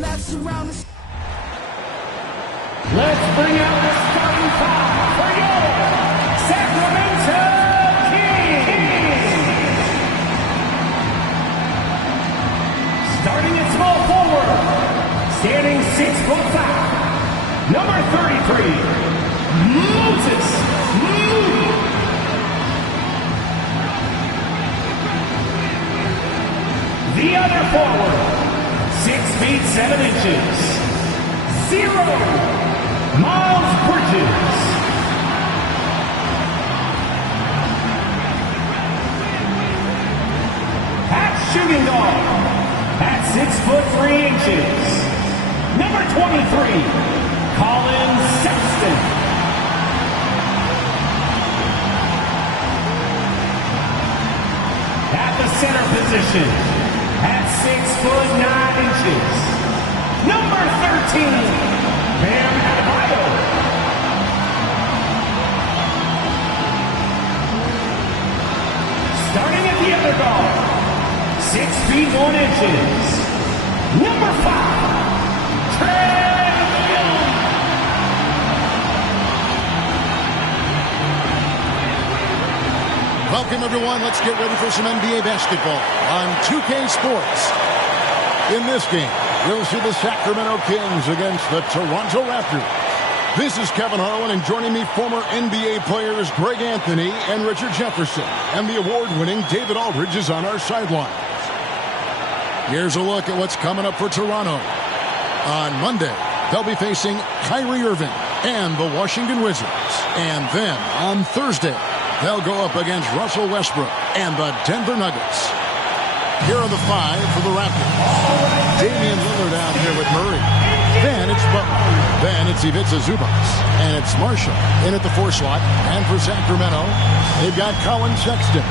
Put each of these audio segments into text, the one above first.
Let's bring out the starting five for your Sacramento Kings. Starting at small forward, standing 6'5", number 33, Moses Moody. The other forward, 6 feet 7 inches, 0, Miles Bridges. At shooting guard, at 6'3", number 23, Colin Sexton. At the center position, at 6'9", number 13, Bam Adebayo. Starting at the other guard, 6 feet 1 inches, number 5, Trey Young. Welcome everyone. Let's get ready for some NBA basketball on 2K Sports. In this game, we'll see the Sacramento Kings against the Toronto Raptors. This is Kevin Harlan, and joining me, former NBA players Greg Anthony and Richard Jefferson. And the award-winning David Aldridge is on our sidelines. Here's a look at what's coming up for Toronto. On Monday, they'll be facing Kyrie Irving and the Washington Wizards. And then on Thursday, they'll go up against Russell Westbrook and the Denver Nuggets. Here are the 5 for the Raptors. Damian Lillard out here with Murray. Then it's Butler. Then it's Ivica Zubac. And it's Marshall in at the 4 slot. And for Sacramento, they've got Colin Sexton.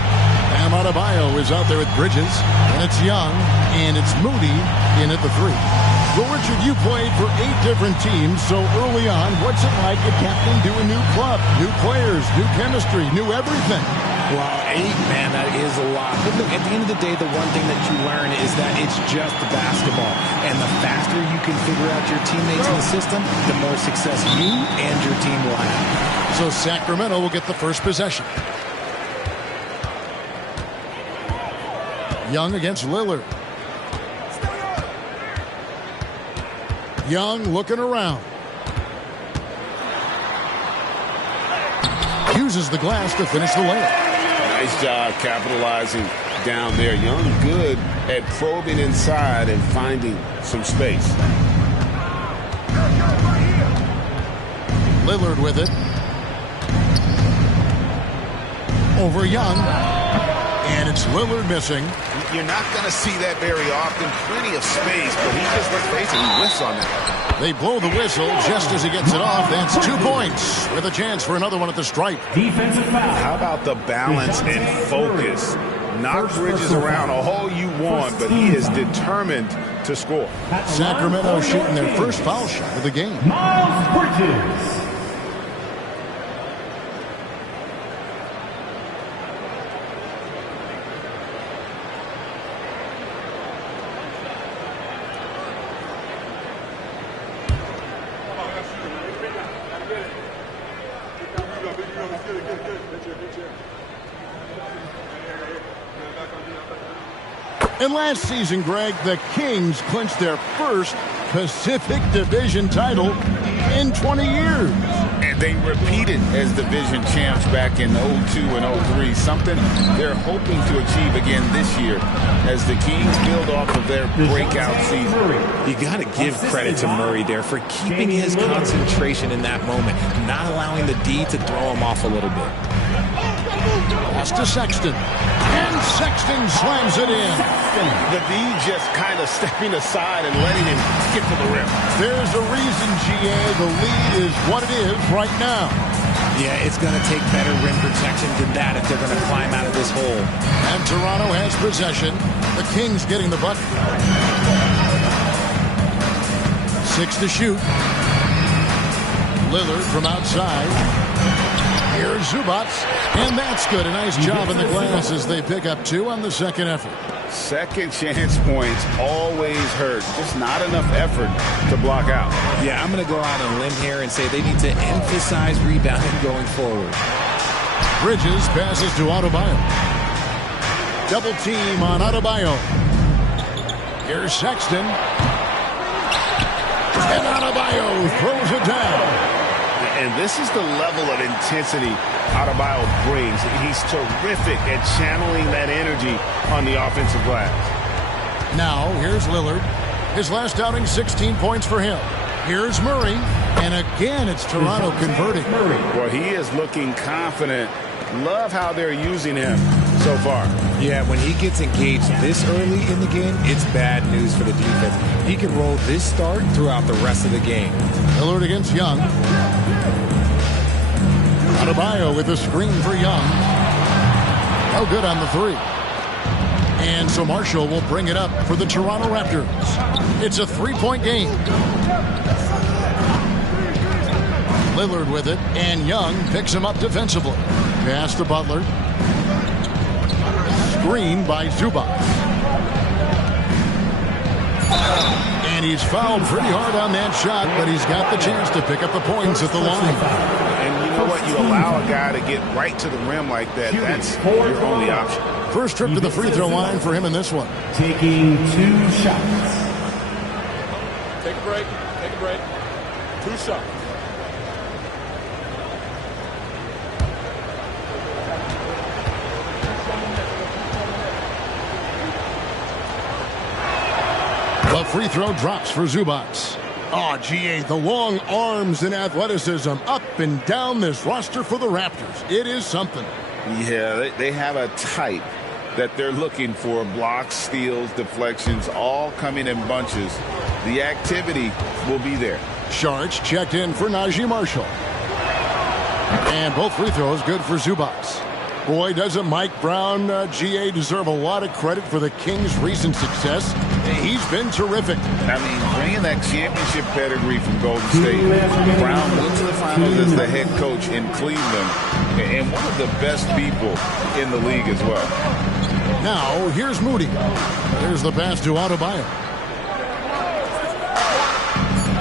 Bam Adebayo is out there with Bridges. And it's Young. And it's Moody in at the 3. Well, Richard, you played for 8 different teams, so early on, what's it like a captain to a new club? New players, new chemistry, new everything. Well, 8, man, that is a lot. But look, at the end of the day, the one thing that you learn is that it's just basketball. And the faster you can figure out your teammates in the system, the more success you and your team will have. So Sacramento will get the first possession. Young against Lillard. Young looking around. Uses the glass to finish the layup. Nice job capitalizing down there. Young good at probing inside and finding some space. Lillard with it. Over Young. And it's Lillard missing. You're not going to see that very often. Plenty of space, but he just, let's face it, he whiffs on that. They blow the whistle just as he gets it off. That's 2 points with a chance for another one at the stripe. Defensive foul. How about the balance and focus? Knock Bridges around all you want, but he is determined to score. Sacramento shooting their first foul shot of the game. Miles Bridges. And last season, Greg, the Kings clinched their first Pacific Division title in 20 years. And they repeated as division champs back in 02 and 03, something they're hoping to achieve again this year as the Kings build off of their breakout season. You got to give credit to Murray there for keeping his concentration in that moment, not allowing the D to throw him off a little bit. Pass to Sexton. And Sexton slams it in. The D just kind of stepping aside and letting him get to the rim. There's a reason, GA. The lead is what it is right now. Yeah, it's going to take better rim protection than that if they're going to climb out of this hole. And Toronto has possession. The Kings getting the bucket. 6 to shoot. Lillard from outside. Here's Zubac, and that's good. A nice job in the glass as they pick up 2 on the second effort. Second chance points always hurt. Just not enough effort to block out. Yeah, I'm going to go out on a limb here and say they need to emphasize rebounding going forward. Bridges passes to Adebayo. Double team on Adebayo. Here's Sexton. And Adebayo throws it down. And this is the level of intensity Adebayo brings. He's terrific at channeling that energy on the offensive glass. Now, here's Lillard. His last outing, 16 points for him. Here's Murray. And again, it's Toronto converting. Well, he is looking confident. Love how they're using him so far. Yeah, when he gets engaged this early in the game, it's bad news for the defense. He can roll this start throughout the rest of the game. Lillard against Young. Adebayo with a screen for Young. No good on the three. And so Marshall will bring it up for the Toronto Raptors. It's a three-point game. Lillard with it, and Young picks him up defensively. Pass to Butler. Screen by Zubac. And he's fouled pretty hard on that shot, but he's got the chance to pick up the points at the line. And you know what? You allow a guy to get right to the rim like that. That's your only option. First trip to the free throw line for him in this one. Taking 2 shots. Take a break. Take a break. 2 shots. The free throw drops for Zubac. Oh, GA, the long arms and athleticism up and down this roster for the Raptors. It is something. Yeah, they have a type that they're looking for. Blocks, steals, deflections, all coming in bunches. The activity will be there. Sharks checked in for Najee Marshall. And both free throws good for Zubac. Boy, doesn't Mike Brown, GA, deserve a lot of credit for the Kings' recent success. He's been terrific. I mean, bringing that championship pedigree from Golden State. Brown went to the finals as the head coach in Cleveland, and one of the best people in the league as well. Now, here's Moody. There's the pass to Adebayo.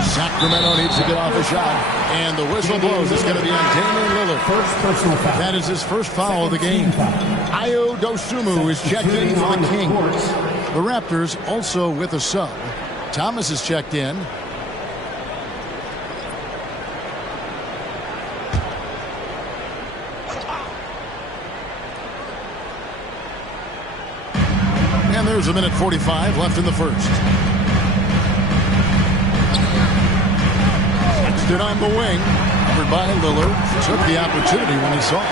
Sacramento needs to get off a shot, and the whistle blows. It's going to be on Damian Lillard. First personal foul. That is his first foul of the game. Ayo Dosunmu is checked in for the Kings. The Raptors also with a sub. Thomas is checked in. And there's a minute 45 left in the first. Sexton on the wing. Covered by Lillard. Took the opportunity when he saw it.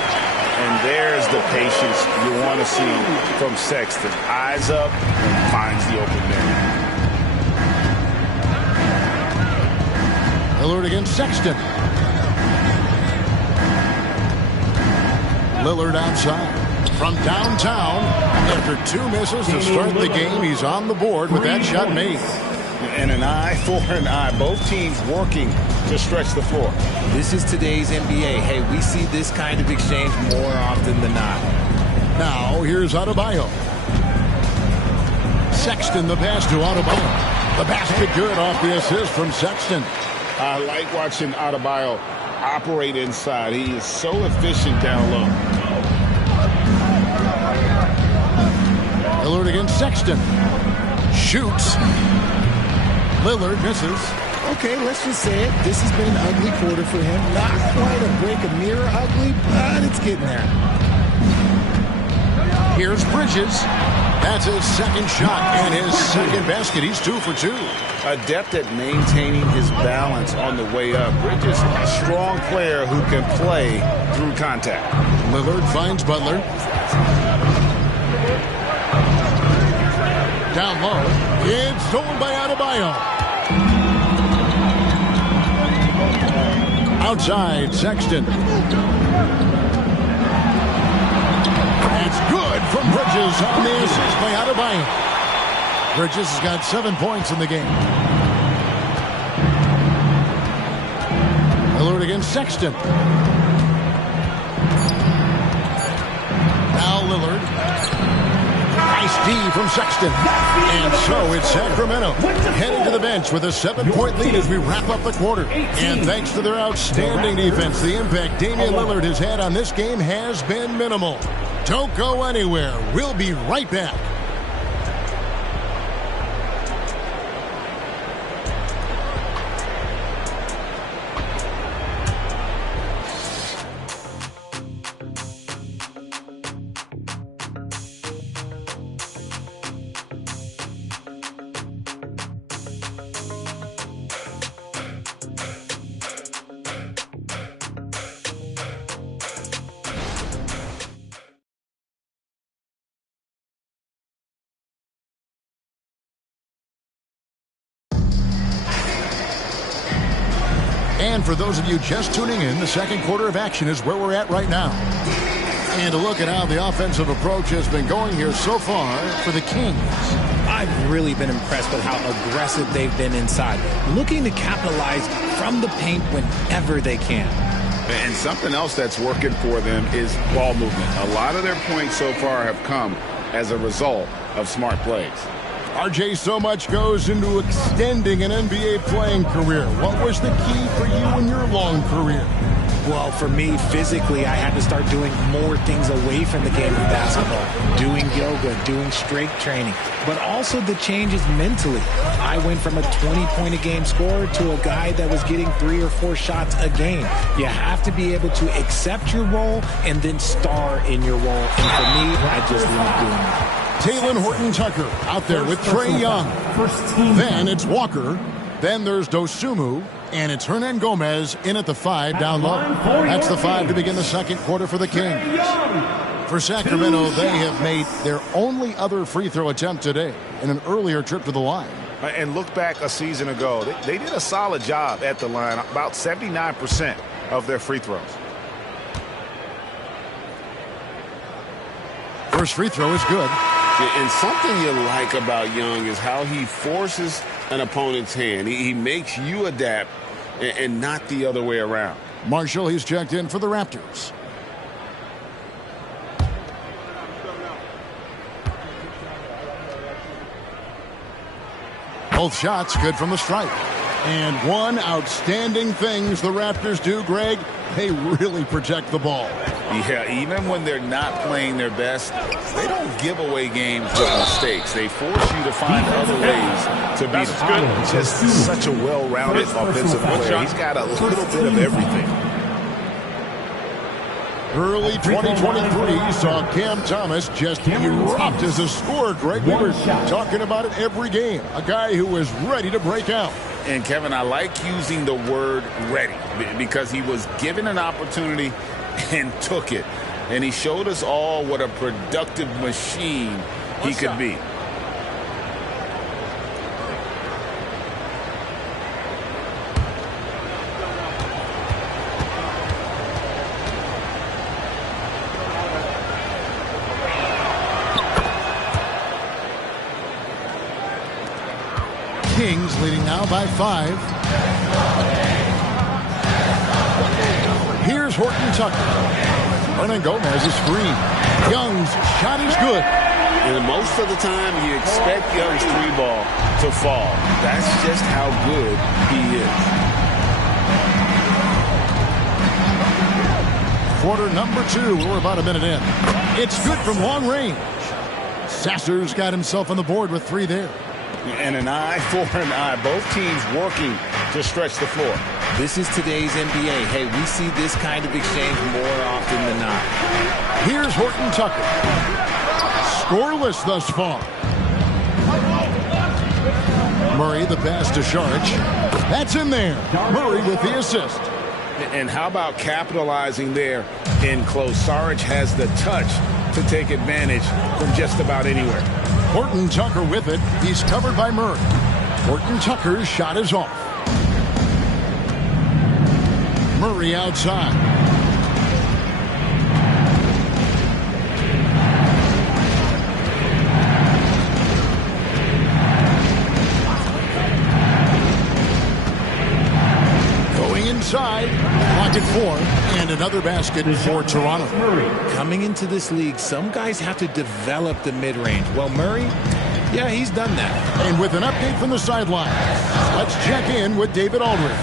And there's the patience you want to see from Sexton. Eyes up, and finds the open man. Lillard against Sexton. Lillard outside. From downtown, after 2 misses to start the game, he's on the board with that shot made. And an eye for an eye. Both teams working to stretch the floor. This is today's NBA. Hey, we see this kind of exchange more often than not. Now, here's Adebayo. Sexton, the pass to Adebayo. The basket good off the assist from Sexton. I like watching Adebayo operate inside. He is so efficient down low. Lillard against Sexton. Shoots. Lillard misses. Okay, let's just say it. This has been an ugly quarter for him. Not quite a break a mirror ugly, but it's getting there. Here's Bridges. That's his second shot and his second basket. He's 2 for 2. Adept at maintaining his balance on the way up. Bridges, a strong player who can play through contact. Lillard finds Butler. Down low. It's stolen by Adebayo. Outside, Sexton. That's good from Bridges on the assist by Adebayo. Bridges has got 7 points in the game. Lillard against Sexton. Now Lillard. Nice It's D from Sexton. And so it's Sacramento heading to the bench with a 7-point lead as we wrap up the quarter. And thanks to their outstanding defense, the impact Damian Lillard has had on this game has been minimal. Don't go anywhere. We'll be right back. And for those of you just tuning in, the second quarter of action is where we're at right now. And to look at how the offensive approach has been going here so far for the Kings. I've really been impressed with how aggressive they've been inside, looking to capitalize from the paint whenever they can. And something else that's working for them is ball movement. A lot of their points so far have come as a result of smart plays. RJ, so much goes into extending an NBA playing career. What was the key for you in your long career? Well, for me, physically, I had to start doing more things away from the game of basketball, doing yoga, doing strength training, but also the changes mentally. I went from a 20-point-a-game scorer to a guy that was getting 3 or 4 shots a game. You have to be able to accept your role and then star in your role. And for me, I just love doing that. Taylor Horton-Tucker out there with Trae Young. Then it's Walker. Then there's Dosunmu. And it's Hernan Gomez in at the 5 down low. That's the 5 to begin the second quarter for the Kings. For Sacramento, they have made their only other free throw attempt today in an earlier trip to the line. And look back a season ago. They did a solid job at the line, about 79% of their free throws. First free throw is good. And something you like about Young is how he forces an opponent's hand. He makes you adapt and not the other way around. Marshall, he's checked in for the Raptors. Both shots good from the stripe. And one outstanding things the Raptors do, Greg, they really protect the ball. Yeah, even when they're not playing their best, they don't give away games with mistakes. They force you to find other ways to beat them. Just such a well-rounded offensive player. He's got a little bit of everything. Early 2023 saw Cam Thomas just erupt as a scorer, Greg. We were talking about it every game. A guy who was ready to break out. And, Kevin, I like using the word ready because he was given an opportunity and took it. And he showed us all what a productive machine he could be. Kings leading now by 5. Here's Horton-Tucker. Hernan Gomez is screen. Young's shot is good. And most of the time, you expect Young's 3-ball to fall. That's just how good he is. Quarter number 2. We're about a minute in. It's good from long range. Sasser's got himself on the board with 3 there. And an eye for an eye. Both teams working to stretch the floor. This is today's NBA. Hey, we see this kind of exchange more often than not. Here's Horton-Tucker. Scoreless thus far. Murray the pass to Saric. That's in there. Murray with the assist. And how about capitalizing there in close? Saric has the touch to take advantage from just about anywhere. Horton-Tucker with it. He's covered by Murray. Horton-Tucker's shot is off. Murray outside. Going inside. Pocket 4. And another basket for Toronto. Coming into this league, some guys have to develop the mid-range. Well, Murray, yeah, he's done that. And with an update from the sideline, let's check in with David Aldridge.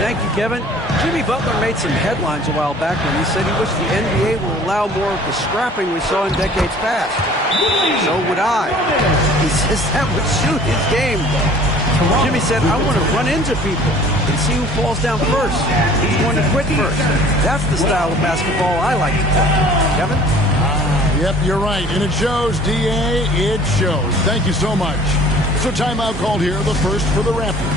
Thank you, Kevin. Jimmy Butler made some headlines a while back when he said he wished the NBA would allow more of the scrapping we saw in decades past. So would I. He says that would suit his game. Jimmy said, I want to run into people and see who falls down first, who's going to quit first. That's the style of basketball I like to play. Kevin? Yep, you're right. And it shows, D.A. It shows. Thank you so much. So timeout called here, the first for the Raptors.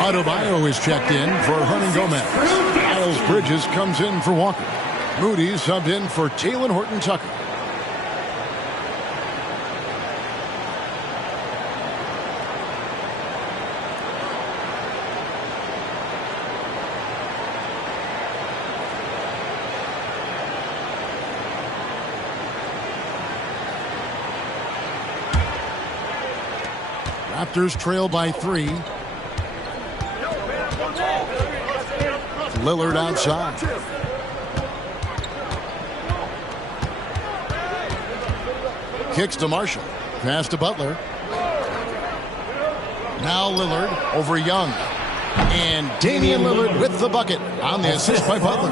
Adebayo is checked in for Hernan Gomez. Miles Bridges comes in for Walker. Moody subbed in for Talen Horton-Tucker. Raptors trail by 3. Lillard outside. Kicks to Marshall. Pass to Butler. Now Lillard over Young. And Damian Lillard with the bucket on the assist by Butler.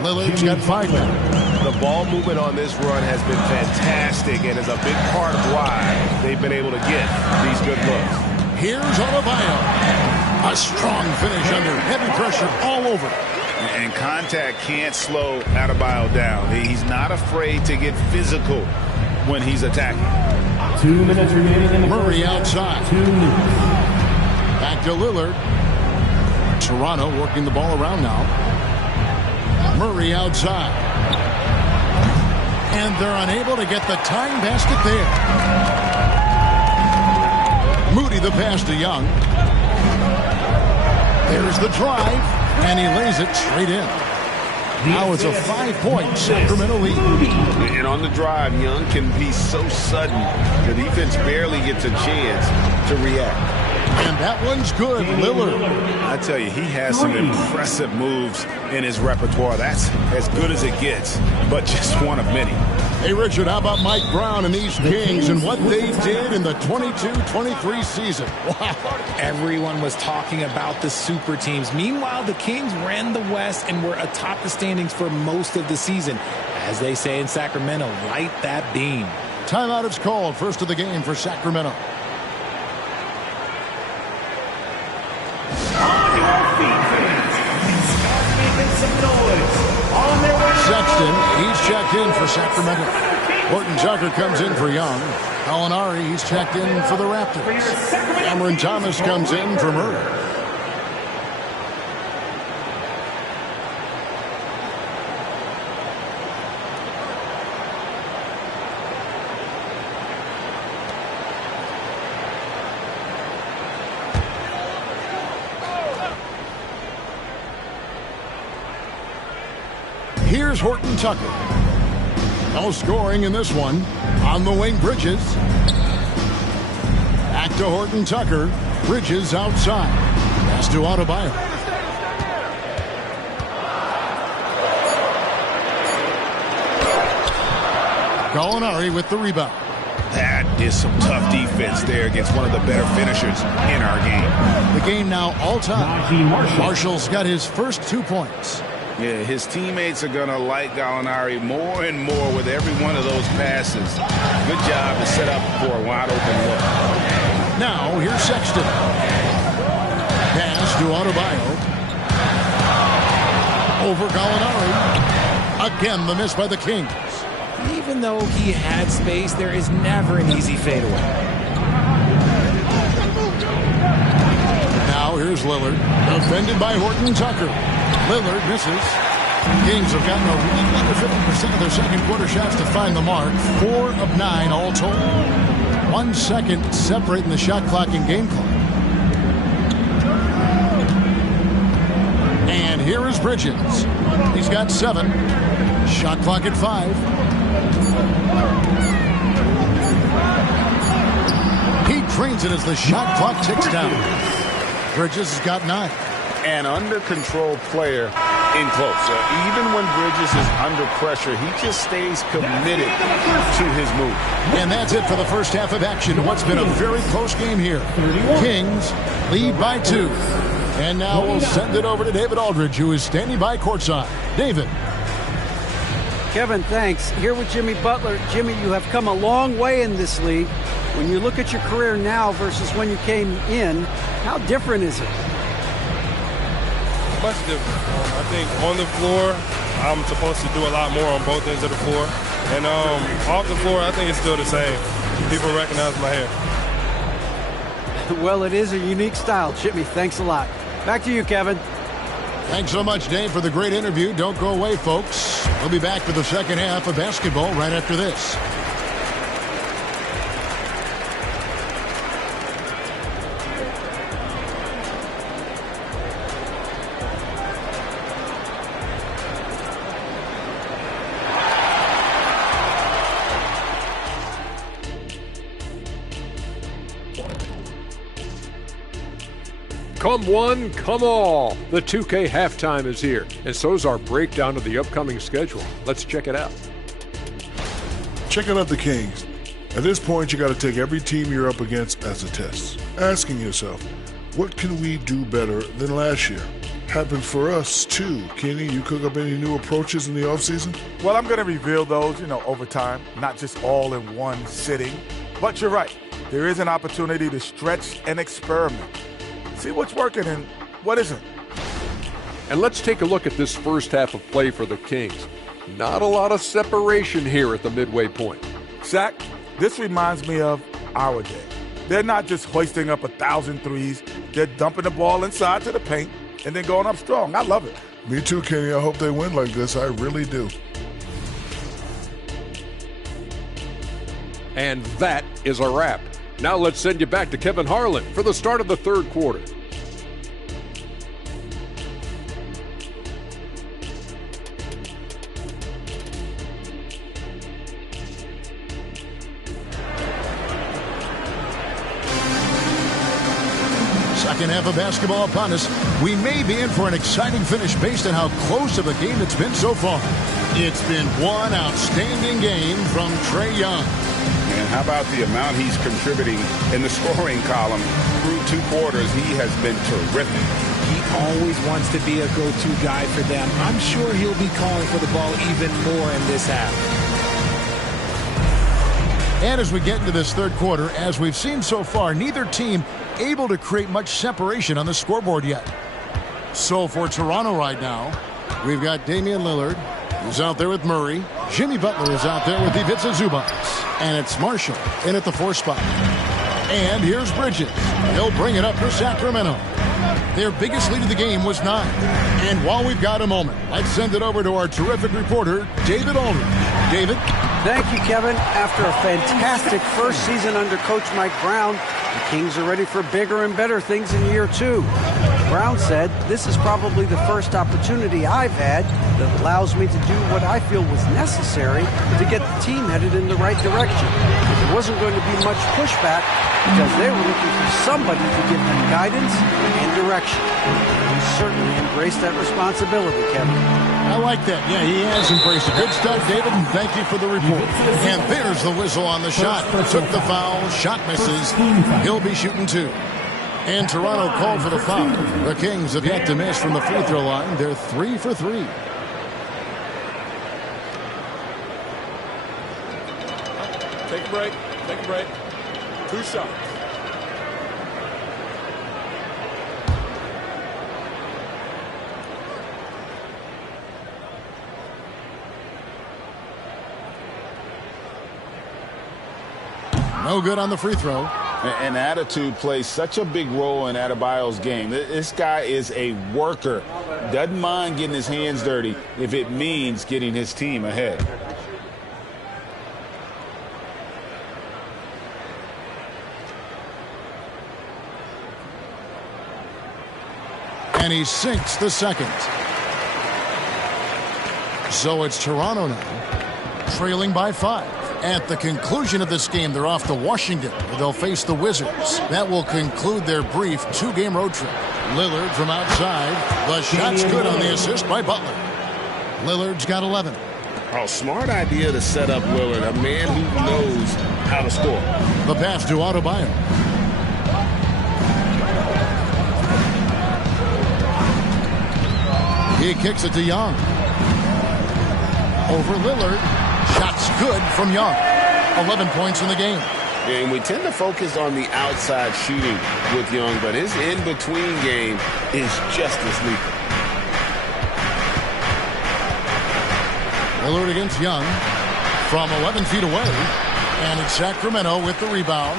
Lillard's got 5 now. The ball movement on this run has been fantastic and is a big part of why they've been able to get these good looks. Here's Adebayo. A strong finish under heavy pressure all over. And contact can't slow Adebayo down. He's not afraid to get physical when he's attacking. 2 minutes remaining in the Murray outside. 2 minutes. Back to Lillard. Toronto working the ball around now. Murray outside. And they're unable to get the tying basket there. Moody the pass to Young. There's the drive, and he lays it straight in. Now it's a 5-point Sacramento lead. And on the drive, Young can be so sudden, the defense barely gets a chance to react. And that one's good, Lillard. I tell you, he has some impressive moves in his repertoire. That's as good as it gets, but just one of many. Hey, Richard, how about Mike Brown and these Kings and what they did in the 22-23 season? Wow. Everyone was talking about the super teams. Meanwhile, the Kings ran the West and were atop the standings for most of the season. As they say in Sacramento, light that beam. Timeout is called. First of the game for Sacramento. Sexton, he's checked in for Sacramento. Horton-Tucker comes in for Young. Gallinari, he's checked in for the Raptors. Cameron Thomas comes in for Murray. Here's Horton-Tucker. No scoring in this one. On the wing, Bridges. Back to Horton-Tucker. Bridges outside. Pass to Adebayo. Gallinari with the rebound. That is some tough defense there against one of the better finishers in our game. The game now all-time. Marshall's got his first 2 points. Yeah, his teammates are going to like Gallinari more and more with every one of those passes. Good job to set up for a wide-open look. Now, here's Sexton. Pass to Adebayo. Over Gallinari. Again, the miss by the Kings. Even though he had space, there is never an easy fadeaway. Now here's Lillard, defended by Horton Tucker. Lillard misses. Kings have gotten a little under 50% of their second quarter shots to find the mark. 4 of 9 all told. 1 second separating the shot clock and game clock. And here is Bridges. He's got 7. Shot clock at 5. He drains it as the shot clock ticks down. Bridges has got 9. An under-control player in close. Even when Bridges is under pressure, he just stays committed to his move. And that's it for the first half of action. What's been a very close game here. Kings lead by 2. And now we'll send it over to David Aldridge, who is standing by courtside. David. Kevin, thanks. Here with Jimmy Butler. Jimmy, you have come a long way in this league. When you look at your career now versus when you came in, how different is it? Much different. I think on the floor, I'm supposed to do a lot more on both ends of the floor. And off the floor, I think it's still the same. People recognize my hair. Well, it is a unique style, Jimmy. Thanks a lot. Back to you, Kevin. Thanks so much, Dave, for the great interview. Don't go away, folks. We'll be back for the second half of basketball right after this. Come one, come all. The 2K halftime is here, and so is our breakdown of the upcoming schedule. Let's check it out. Checking out the Kings. At this point, you got to take every team you're up against as a test. Asking yourself, what can we do better than last year? Happened for us, too. Kenny, you cook up any new approaches in the offseason? Well, I'm going to reveal those, over time, not just all in one sitting. But you're right. There is an opportunity to stretch and experiment. See what's working and what isn't. And let's take a look at this first half of play for the Kings. Not a lot of separation here at the midway point. Shaq, this reminds me of our day. They're not just hoisting up 1,000 threes. They're dumping the ball inside to the paint and then going up strong. I love it. Me too, Kenny. I hope they win like this. I really do. And that is a wrap. Now let's send you back to Kevin Harlan for the start of the third quarter. Second half of basketball upon us. We may be in for an exciting finish based on how close of a game it's been so far. It's been one outstanding game from Trae Young. And how about the amount he's contributing in the scoring column through 2 quarters? He has been terrific. He always wants to be a go-to guy for them. I'm sure he'll be calling for the ball even more in this half. And as we get into this third quarter, as we've seen so far, neither team able to create much separation on the scoreboard yet. So for Toronto right now, we've got Damian Lillard, who's out there with Murray. Jimmy Butler is out there with Ivica Zubac. And it's Marshall in at the 4 spot. And here's Bridges. He'll bring it up for Sacramento. Their biggest lead of the game was 9. And while we've got a moment, let's send it over to our terrific reporter, David Aldridge. David? Thank you, Kevin. After a fantastic first season under Coach Mike Brown, the Kings are ready for bigger and better things in year 2. Brown said, "This is probably the first opportunity I've had that allows me to do what I feel was necessary to get the team headed in the right direction. There wasn't going to be much pushback because they were looking for somebody to give them guidance and direction." He certainly embraced that responsibility, Kevin. I like that. Yeah, he has embraced it. Good stuff, David, and thank you for the report. And there's the whistle on the shot. Took the foul. Shot misses. He'll be shooting 2. And Toronto called for the foul. The Kings have yet to miss from the free throw line. They're 3 for 3. Take a break. Take a break. 2 shots. No good on the free throw. And attitude plays such a big role in Adebayo's game. This guy is a worker. Doesn't mind getting his hands dirty if it means getting his team ahead. And he sinks the second. So it's Toronto now, trailing by 5. At the conclusion of this game, they're off to Washington, where they'll face the Wizards. That will conclude their brief 2-game road trip. Lillard from outside. The shot's good on the assist by Butler. Lillard's got 11. Oh, smart idea to set up Lillard, a man who knows how to score. The pass to Adebayo. He kicks it to Young. Over Lillard. Shots good from Young. 11 points in the game. And we tend to focus on the outside shooting with Young, but his in-between game is just as lethal. Lillard against Young from 11 feet away. And it's Sacramento with the rebound.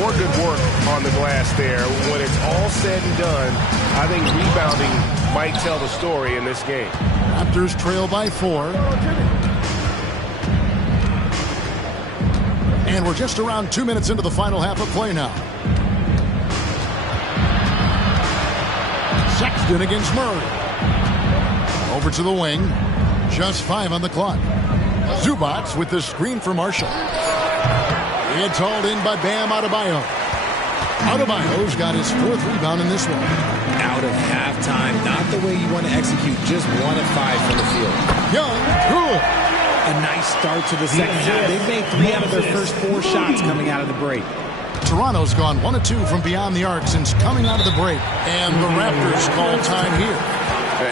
More good work on the glass there. When it's all said and done, I think rebounding might tell the story in this game. Raptors trail by 4. And we're just around 2 minutes into the final half of play now. Sexton against Murray. Over to the wing. Just 5 on the clock. Zubac with the screen for Marshall. It's hauled in by Bam Adebayo. Adebayo's got his 4th rebound in this one. Out of halftime, not the way you want to execute, just 1 of 5 from the field. Young, good. A nice start to the second half. They've made 3 out of their first 4 shots coming out of the break. Toronto's gone 1 of 2 from beyond the arc since coming out of the break. And the Raptors call time here.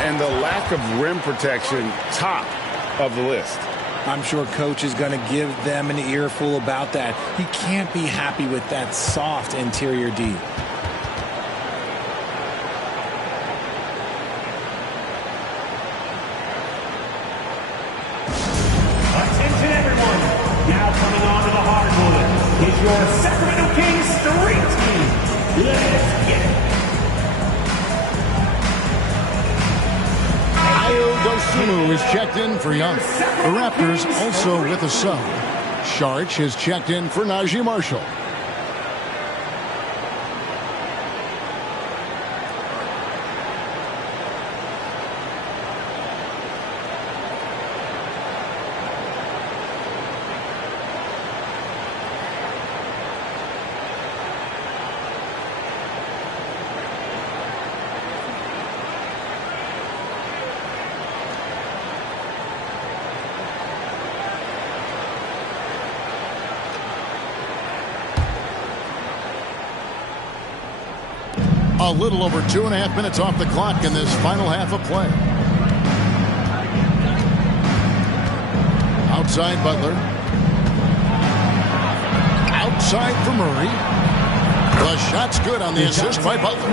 And the lack of rim protection, top of the list. I'm sure coach is going to give them an earful about that. He can't be happy with that soft interior D. Attention everyone, now coming on to the hardwood is your Sacramento Kings Street Team. Let's get it. Ayo Dosunmu is checked in for Young. The Raptors also with a sub. Saric is checked in for Najee Marshall. A little over 2.5 minutes off the clock in this final half of play. Outside Butler. Outside for Murray. The shot's good on the assist by Butler.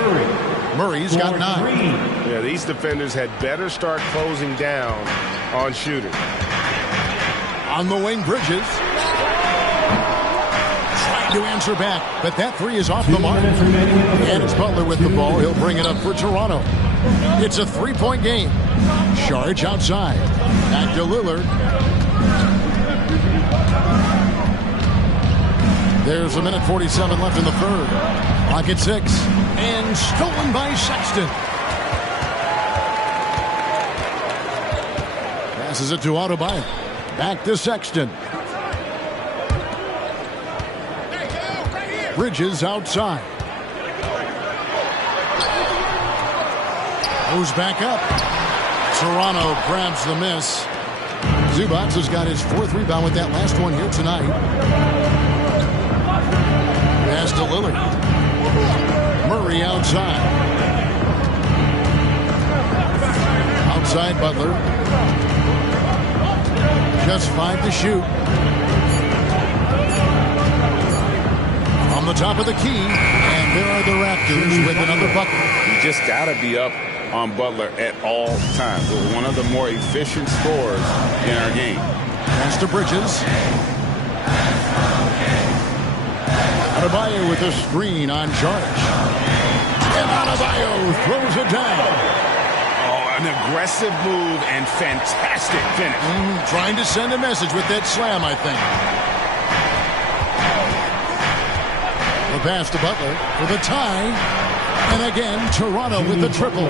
Murray's got 9. Yeah, these defenders had better start closing down on shooting. On the wing, Bridges. To answer back, but that 3 is off the mark. And it's Butler with the ball. He'll bring it up for Toronto. It's a 3-point game. Saric outside. Back to Lillard. There's a minute 47 left in the third. Clock at 6. And stolen by Sexton. Passes it to Adebayo. Back to Sexton. Bridges outside. Goes back up. Toronto grabs the miss. Zubac has got his 4th rebound with that last one here tonight. Pass to Lillard. Murray outside. Outside Butler. Just 5 to shoot. From the top of the key. And there are the Raptors with another bucket. You just got to be up on Butler at all times. One of the more efficient scorers in our game. Pass to Bridges. Adebayo with a screen on charge. And Adebayo throws it down. Oh, an aggressive move and fantastic finish. Trying to send a message with that slam, I think. The pass to Butler for the tie. And again, Toronto with the triple.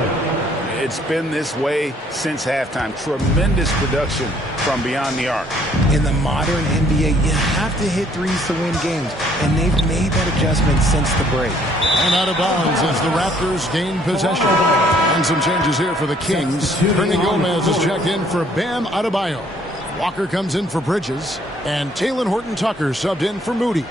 It's been this way since halftime. Tremendous production from beyond the arc. In the modern NBA, you have to hit threes to win games, and they've made that adjustment since the break. And out of bounds as the Raptors gain possession. And some changes here for the Kings. Hernan Gomez is checked in for Bam Adebayo. Walker comes in for Bridges, and Talen Horton-Tucker subbed in for Moody.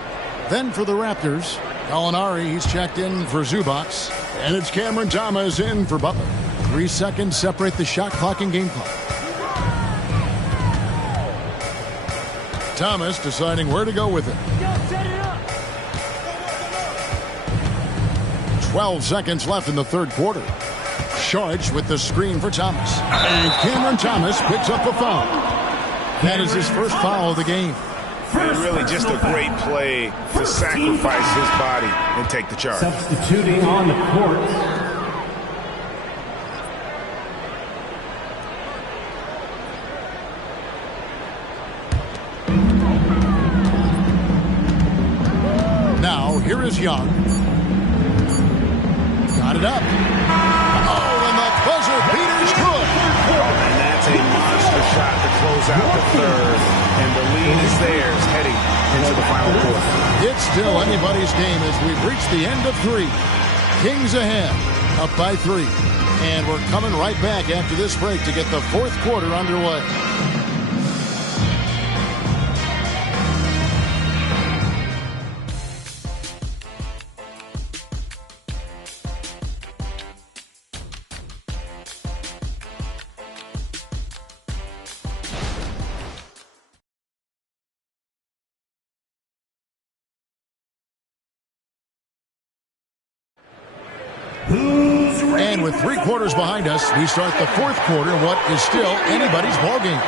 Then for the Raptors, Gallinari, he's checked in for Zubac, and it's Cameron Thomas in for Butler. 3 seconds separate the shot clock and game clock. Thomas deciding where to go with it. 12 seconds left in the third quarter. Sharge with the screen for Thomas. And Cameron Thomas picks up a foul. That is his first foul of the game. And really just a great play to sacrifice his body and take the charge. Substituting on the court. Now, here is Young. Got it up. Oh, and the buzzer beater's good. And that's a monster shot to close out the third. And the lead is theirs heading into the final quarter. It's still anybody's game as we've reached the end of 3. Kings ahead, up by 3. And we're coming right back after this break to get the fourth quarter underway. And with 3 quarters behind us, we start the fourth quarter in what is still anybody's ballgame.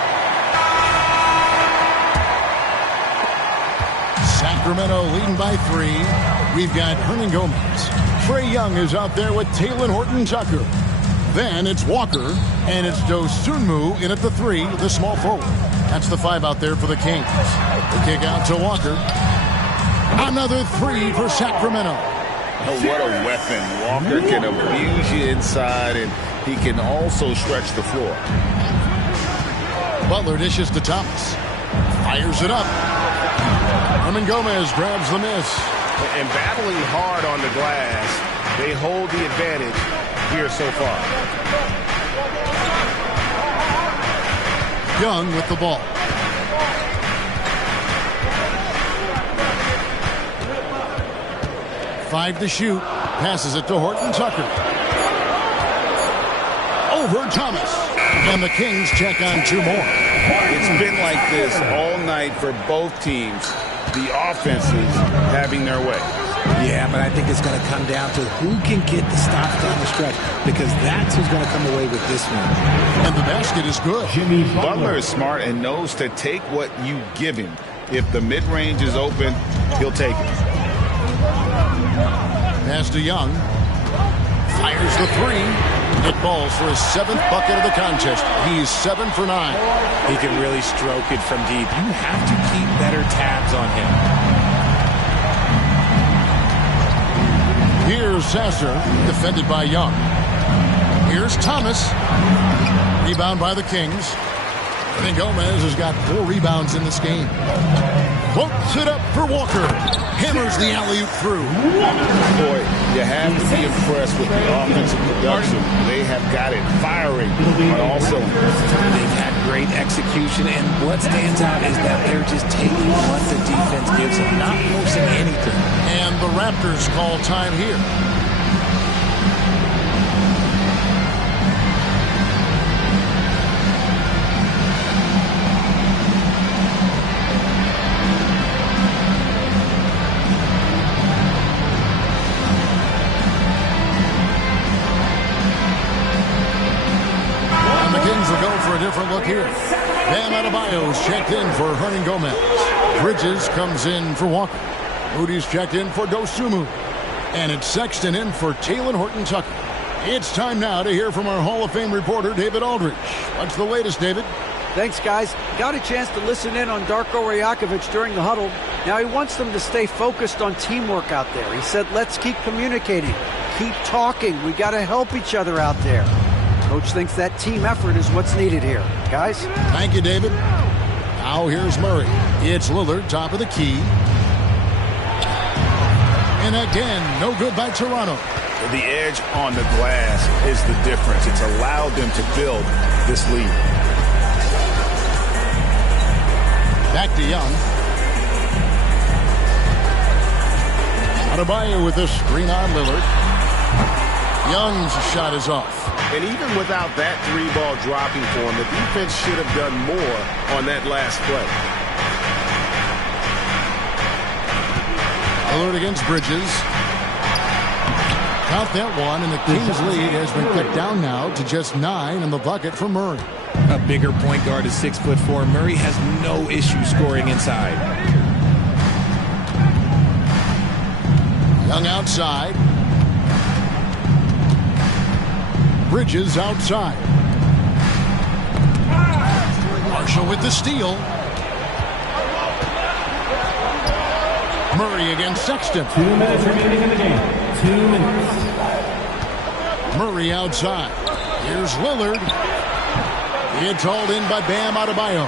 Sacramento leading by 3. We've got Hernan Gomez. Trae Young is out there with Talen Horton-Tucker. Then it's Walker, and it's Dosunmu in at the 3, the small forward. That's the 5 out there for the Kings. The kick out to Walker. Another 3 for Sacramento. Oh, what a weapon. Walker can abuse you inside, and he can also stretch the floor. Butler dishes to Thomas. Fires it up. Hernan Gomez grabs the miss. And battling hard on the glass, they hold the advantage here so far. Young with the ball. Five to shoot. Passes it to Horton-Tucker. Over Thomas. And the Kings check on 2 more. It's been like this all night for both teams. The offenses having their way. Yeah, but I think it's going to come down to who can get the stops down the stretch, because that's who's going to come away with this one. And the basket is good. Butler is smart and knows to take what you give him. If the mid-range is open, he'll take it. Pass to Young. Fires the 3. It falls for his 7th bucket of the contest. He's 7 for 9. He can really stroke it from deep. You have to keep better tabs on him. Here's Sasser, defended by Young. Here's Thomas. Rebound by the Kings. And Gomez has got 4 rebounds in this game. Floats it up for Walker. Hammers the alley-oop through. Boy, you have to be impressed with the offensive production. They have got it firing, but also they've had great execution. And what stands out is that they're just taking what the defense gives them, not forcing anything. And the Raptors call time here. For a different look here. Bam Adebayo's checked in for Hernan Gomez. Bridges comes in for Walker. Moody's checked in for Dosunmu. And it's Sexton in for Talen Horton-Tucker. It's time now to hear from our Hall of Fame reporter, David Aldridge. What's the latest, David? Thanks, guys. Got a chance to listen in on Darko Rajakovic during the huddle. Now he wants them to stay focused on teamwork out there. He said, let's keep communicating, keep talking. We got to help each other out there. Coach thinks that team effort is what's needed here. Guys? Thank you, David. Now here's Murray. It's Lillard, top of the key. And again, no good by Toronto. The edge on the glass is the difference. It's allowed them to build this lead. Back to Young. Adebayo with this screen on Lillard. Young's shot is off. And even without that 3-ball dropping for him, the defense should have done more on that last play. Lillard against Bridges. Count that one, and the Kings' lead has been cut down now to just 9 in the bucket for Murray. A bigger point guard is 6'4". Murray has no issue scoring inside. Young outside. Bridges outside. Marshall with the steal. Murray against Sexton. 2 minutes remaining in the game. 2 minutes. Murray outside. Here's Lillard. It's hauled in by Bam Adebayo.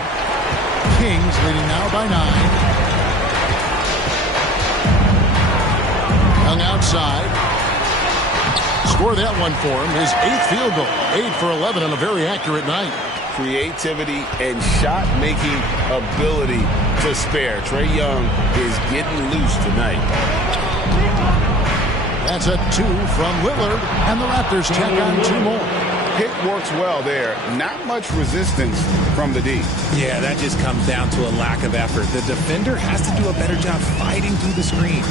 Kings leading now by 9. Young outside. Score that one for him. His 8th field goal. 8 for 11 on a very accurate night. Creativity and shot-making ability to spare. Trae Young is getting loose tonight. That's a 2 from Lillard, and the Raptors tack on 2 more. Pick works well there. Not much resistance from the D. Yeah, that just comes down to a lack of effort. The defender has to do a better job fighting through the screen.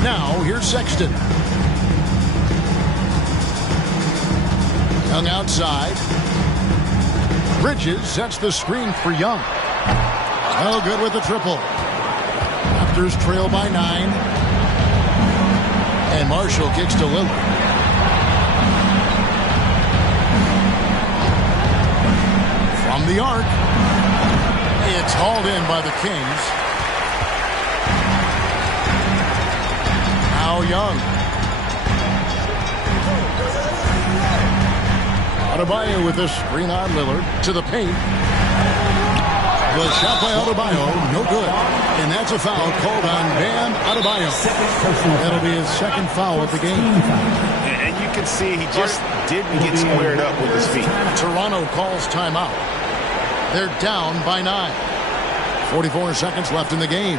Now, here's Sexton. Young outside. Bridges sets the screen for Young. No good with the triple. Raptors trail by 9. And Marshall kicks to Lillard. From the arc. It's hauled in by the Kings. Now Young. Adebayo with this screen on Lillard to the paint. The shot by Adebayo, no good. And that's a foul called on Bam Adebayo. That'll be his 2nd foul of the game. And you can see he just didn't get squared up with his feet. Toronto calls timeout. They're down by 9. 44 seconds left in the game.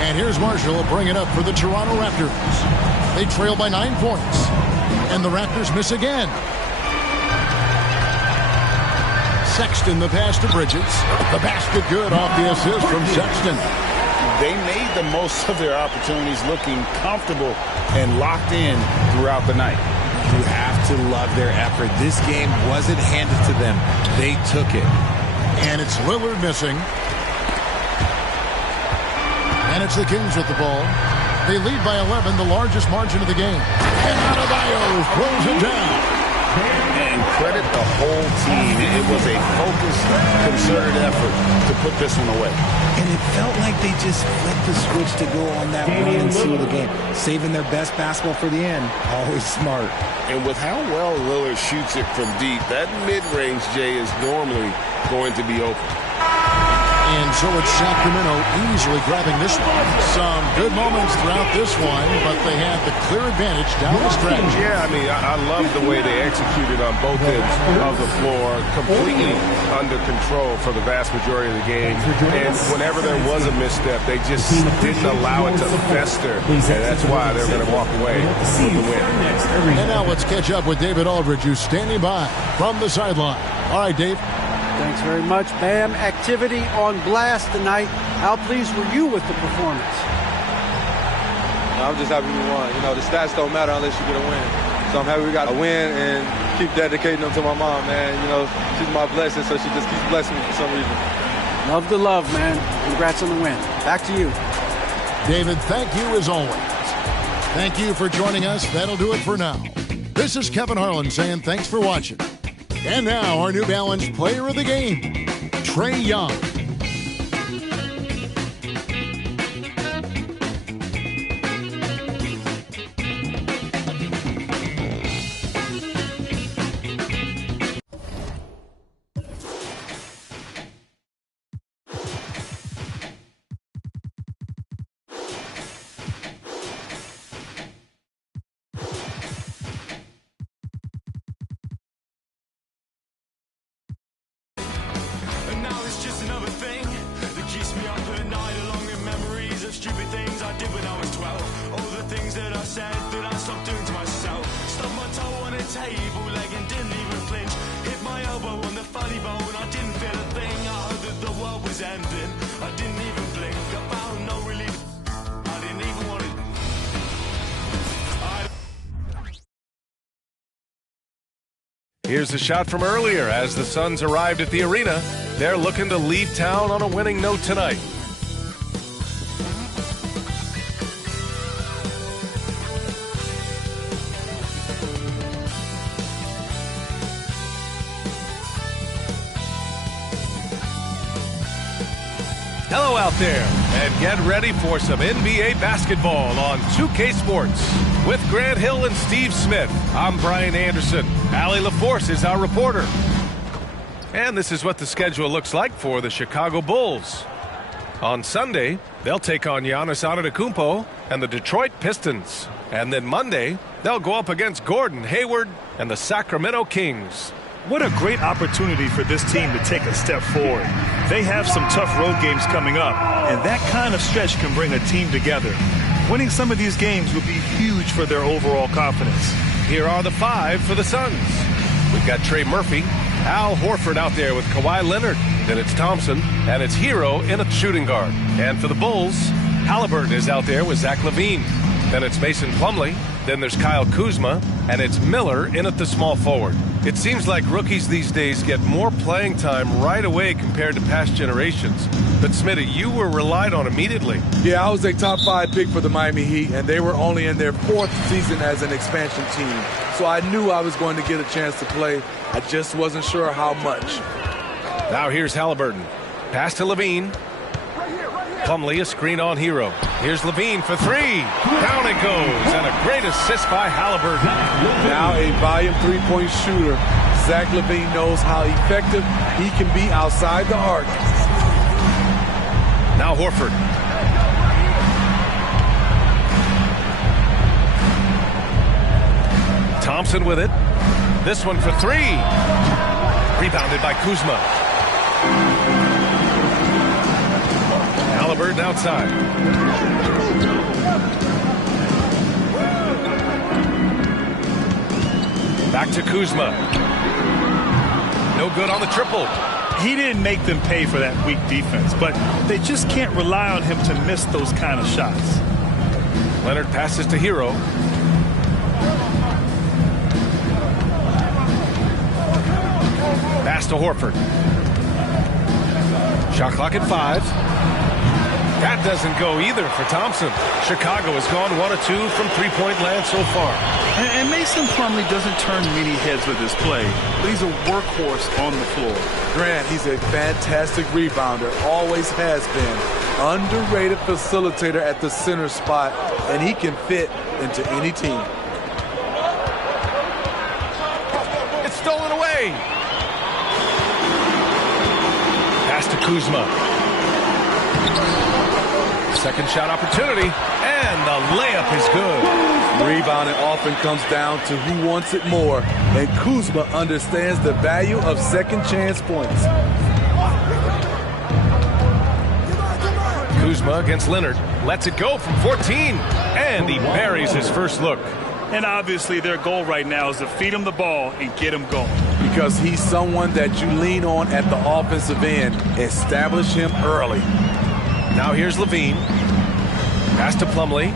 And here's Marshall bringing up for the Toronto Raptors. They trail by 9 points. And the Raptors miss again. Sexton the pass to Bridges. The basket good off the assist from Sexton. They made the most of their opportunities, looking comfortable and locked in throughout the night. You have to love their effort. This game wasn't handed to them. They took it. And it's Lillard missing. And it's the Kings with the ball. They lead by 11, the largest margin of the game. And Adebayo throws it down. And credit the whole team. It was a focused, concerted effort to put this one away. And it felt like they just flipped the switch to go on that run and seal the game. Saving their best basketball for the end. Always smart. And with how well Lillard shoots it from deep, that mid-range, Jay, is normally going to be open. And so it's Sacramento easily grabbing this one. Some good moments throughout this one, but they had the clear advantage down the stretch. Yeah, I mean, I love the way they executed on both ends of the floor, completely under control for the vast majority of the game. And whenever there was a misstep, they just didn't allow it to fester. And that's why they're going to walk away with the win. And now let's catch up with David Aldridge, who's standing by from the sideline. All right, Dave. Thanks very much, Bam. Activity on blast tonight. How pleased were you with the performance? I'm just happy we won. You know, the stats don't matter unless you get a win. So I'm happy we got a win and keep dedicating them to my mom, man. You know, she's my blessing, so she just keeps blessing me for some reason. Love the love, man. Congrats on the win. Back to you. David, thank you as always. Thank you for joining us. That'll do it for now. This is Kevin Harlan saying thanks for watching. And now, our New Balance player of the game, Trae Young. Here's a shot from earlier as the Suns arrived at the arena. They're looking to leave town on a winning note tonight. Hello out there, and get ready for some NBA basketball on 2K Sports. With Grant Hill and Steve Smith, I'm Brian Anderson. Allie LaForce is our reporter. And this is what the schedule looks like for the Chicago Bulls. On Sunday, they'll take on Giannis Antetokounmpo and the Detroit Pistons. And then Monday, they'll go up against Gordon Hayward and the Sacramento Kings. What a great opportunity for this team to take a step forward. They have some tough road games coming up, and that kind of stretch can bring a team together. Winning some of these games would be huge for their overall confidence. Here are the 5 for the Suns. We've got Trey Murphy, Al Horford out there with Kawhi Leonard. Then it's Thompson, and it's Hero in at shooting guard. And for the Bulls, Halliburton is out there with Zach LaVine. Then it's Mason Plumlee. Then there's Kyle Kuzma, and it's Miller in at the small forward. It seems like rookies these days get more playing time right away compared to past generations. But Smitty, you were relied on immediately. Yeah, I was a top 5 pick for the Miami Heat, and they were only in their 4th season as an expansion team. So I knew I was going to get a chance to play. I just wasn't sure how much. Now here's Halliburton. Pass to LaVine. Plumlee, a screen on Hero. Here's LaVine for 3. Down it goes, and a great assist by Halliburton. Now a volume 3-point shooter. Zach LaVine knows how effective he can be outside the arc. Now Horford. Thompson with it. This one for 3. Rebounded by Kuzma. Now Halliburton outside. Back to Kuzma. No good on the triple. He didn't make them pay for that weak defense, but they just can't rely on him to miss those kind of shots. Leonard passes to Hero. Pass to Horford. Shot clock at 5. That doesn't go either for Thompson. Chicago has gone 1 of 2 from three-point land so far. And Mason Plumlee doesn't turn many heads with his play, but he's a workhorse on the floor. Grant, he's a fantastic rebounder, always has been. Underrated facilitator at the center spot, and he can fit into any team. It's stolen away. Pass to Kuzma. Second shot opportunity, and the layup is good. Rebounding often comes down to who wants it more, and Kuzma understands the value of second chance points. Kuzma against Leonard. Lets it go from 14, and he buries his first look. And obviously their goal right now is to feed him the ball and get him going. Because he's someone that you lean on at the offensive end. Establish him early. Now here's Levine. Pass to Plumlee.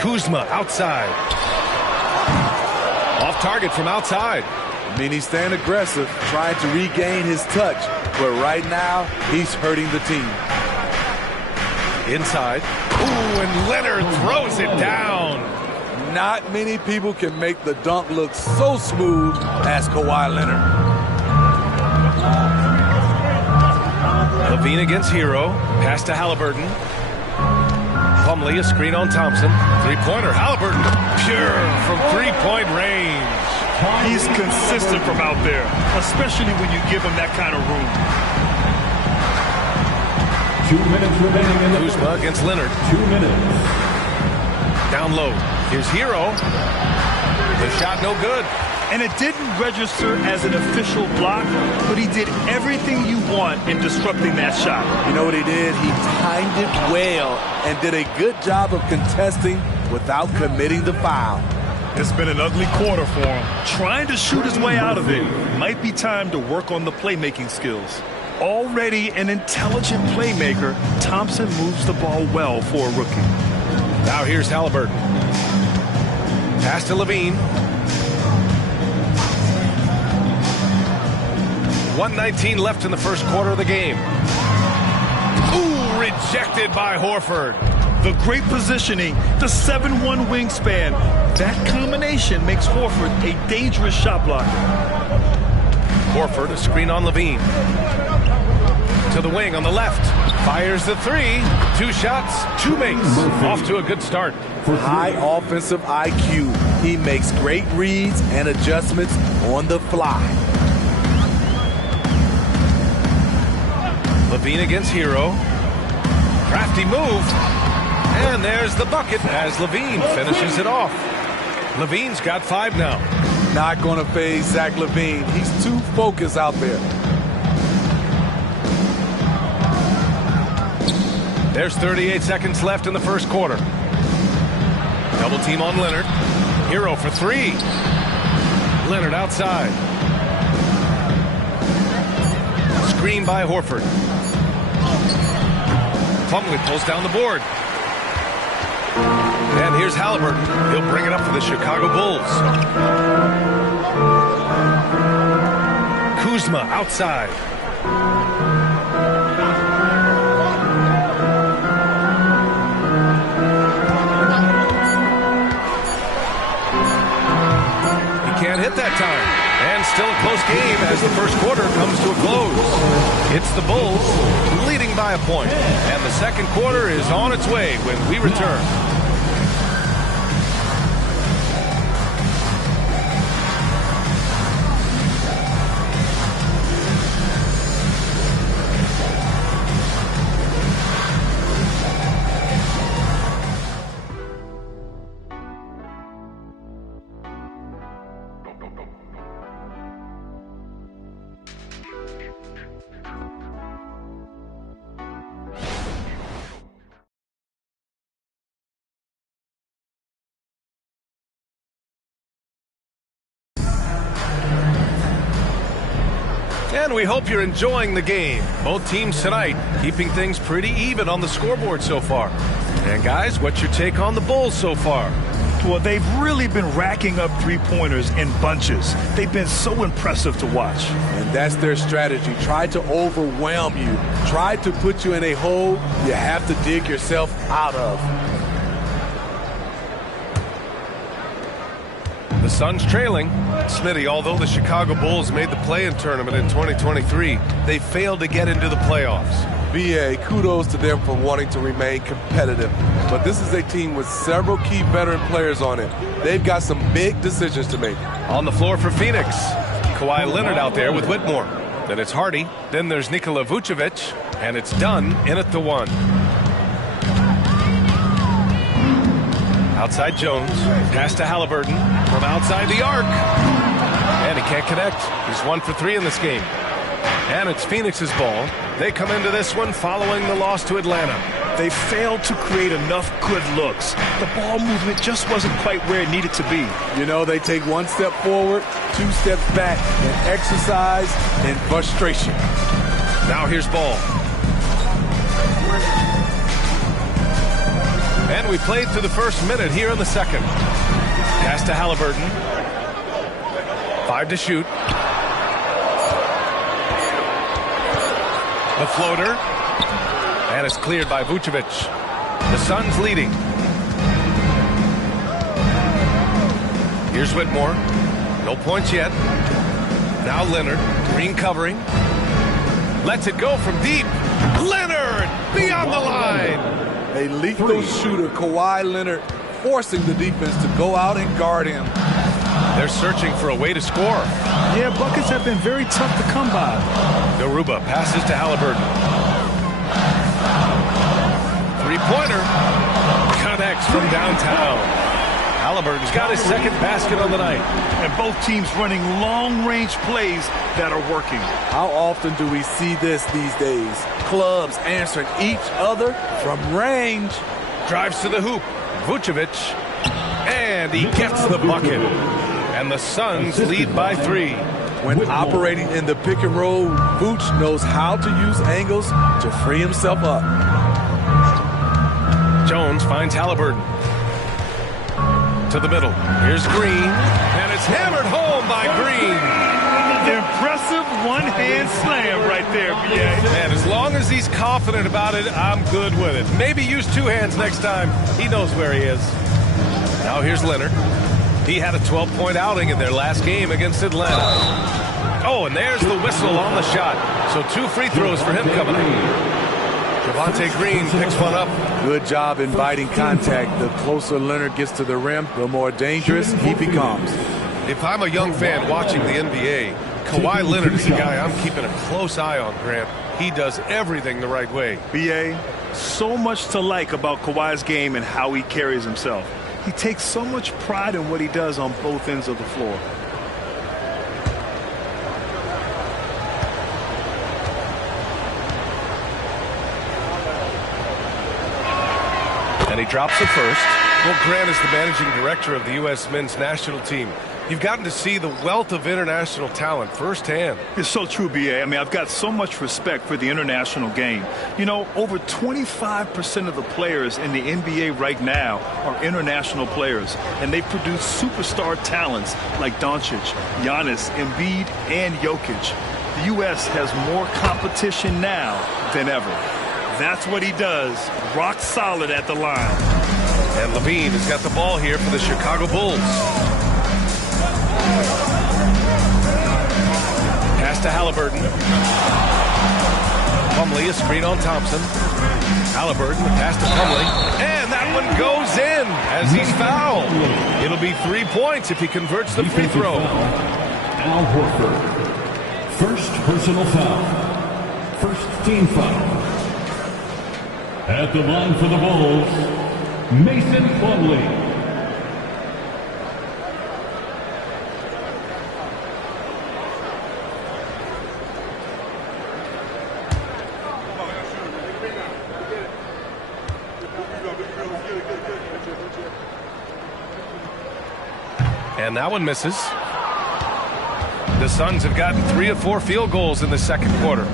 Kuzma outside. Off target from outside. I mean, he's staying aggressive, trying to regain his touch. But right now, he's hurting the team. Inside. Ooh, and Leonard throws it down. Not many people can make the dunk look so smooth as Kawhi Leonard. Levine against Hero. Pass to Halliburton. Plumlee, a screen on Thompson. Three-pointer. Halliburton, pure from three-point range. He's consistent from out there, especially when you give him that kind of room. 2 minutes remaining in the Kuzma against Leonard. 2 minutes. Down low. Here's Hero. The shot no good. And it didn't register as an official block, but he did everything you want in disrupting that shot. You know what he did? He timed it well and did a good job of contesting without committing the foul. It's been an ugly quarter for him. Trying to shoot his way out of it. Might be time to work on the playmaking skills. Already an intelligent playmaker, Thompson moves the ball well for a rookie. Now here's Halliburton. Pass to Levine. 1:19 left in the first quarter of the game. Ooh, rejected by Horford. The great positioning, the 7'1" wingspan. That combination makes Horford a dangerous shot blocker. Horford, a screen on Levine. To the wing on the left. Fires the three. 2 shots, 2 makes. Off to a good start. High offensive IQ. He makes great reads and adjustments on the fly. Levine against Hero. Crafty move. And there's the bucket as Levine finishes it off. Levine's got 5 now. Not going to fade Zach Levine. He's too focused out there. There's 38 seconds left in the first quarter. Double team on Leonard. Hero for 3. Leonard outside. Screen by Horford. Plumlee pulls down the board. And here's Halliburton. He'll bring it up for the Chicago Bulls. Kuzma outside. He can't hit that time. And still a close game as the first quarter comes to a close. It's the Bulls leading by a point. And the second quarter is on its way when we return. And we hope you're enjoying the game. Both teams tonight keeping things pretty even on the scoreboard so far. And guys, what's your take on the Bulls so far? Well, they've really been racking up three-pointers in bunches. They've been so impressive to watch. And that's their strategy. Try to overwhelm you. Try to put you in a hole you have to dig yourself out of. The Suns trailing. Smitty, although the Chicago Bulls made the play-in tournament in 2023, they failed to get into the playoffs. BA, kudos to them for wanting to remain competitive. But this is a team with several key veteran players on it. They've got some big decisions to make. On the floor for Phoenix, Kawhi Leonard out there with Whitmore. Then it's Hardy. Then there's Nikola Vucevic. And it's Dunn in at the one. Outside Jones. Pass to Halliburton from outside the arc. And he can't connect. He's 1 for 3 in this game. And it's Phoenix's ball. They come into this one following the loss to Atlanta. They failed to create enough good looks. The ball movement just wasn't quite where it needed to be. You know, they take 1 step forward, 2 steps back in exercise and frustration. Now here's Ball. And we played through the first minute here in the second. Pass to Halliburton. 5 to shoot. The floater. And it's cleared by Vucevic. The Suns leading. Here's Whitmore. No points yet. Now Leonard. Green covering. Lets it go from deep. Leonard beyond the line. A lethal shooter, Kawhi Leonard, forcing the defense to go out and guard him. They're searching for a way to score. Yeah, buckets have been very tough to come by. Garuba passes to Halliburton. Three-pointer. Connects from downtown. Halliburton's got his second basket on the night. And both teams running long-range plays that are working. How often do we see this these days? Clubs answering each other from range. Drives to the hoop. Vucevic. And he gets the bucket. And the Suns lead by 3. When operating in the pick and roll, Vooch knows how to use angles to free himself up. Jones finds Halliburton. To the middle. Here's Green. And it's hammered home by Green. The impressive one-hand slam right there, B.A. And as long as he's confident about it, I'm good with it. Maybe use 2 hands next time. He knows where he is. Now here's Leonard. He had a 12-point outing in their last game against Atlanta. Oh, and there's the whistle on the shot. So 2 free throws for him coming up. Javonte Green picks one up. Good job inviting contact. The closer Leonard gets to the rim, the more dangerous he becomes. If I'm a young fan watching the NBA, Kawhi Leonard is a guy I'm keeping a close eye on, Grant. He does everything the right way. B.A., so much to like about Kawhi's game and how he carries himself. He takes so much pride in what he does on both ends of the floor. And he drops it first. Well, Grant is the managing director of the U.S. men's national team. You've gotten to see the wealth of international talent firsthand. It's so true, B.A. I mean, I've got so much respect for the international game. You know, over 25% of the players in the NBA right now are international players, and they produce superstar talents like Doncic, Giannis, Embiid, and Jokic. The U.S. has more competition now than ever. That's what he does, rock solid at the line. And Levine has got the ball here for the Chicago Bulls. Pass to Halliburton. Plumlee, a screen on Thompson. Halliburton, the pass to Plumlee. And that one goes in as he's fouled. It'll be 3 points if he converts the free throw. Al Horford. First personal foul. First team foul. At the line for the Bulls, Mason Plumlee. And that one misses. The Suns have gotten 3 of 4 field goals in the second quarter.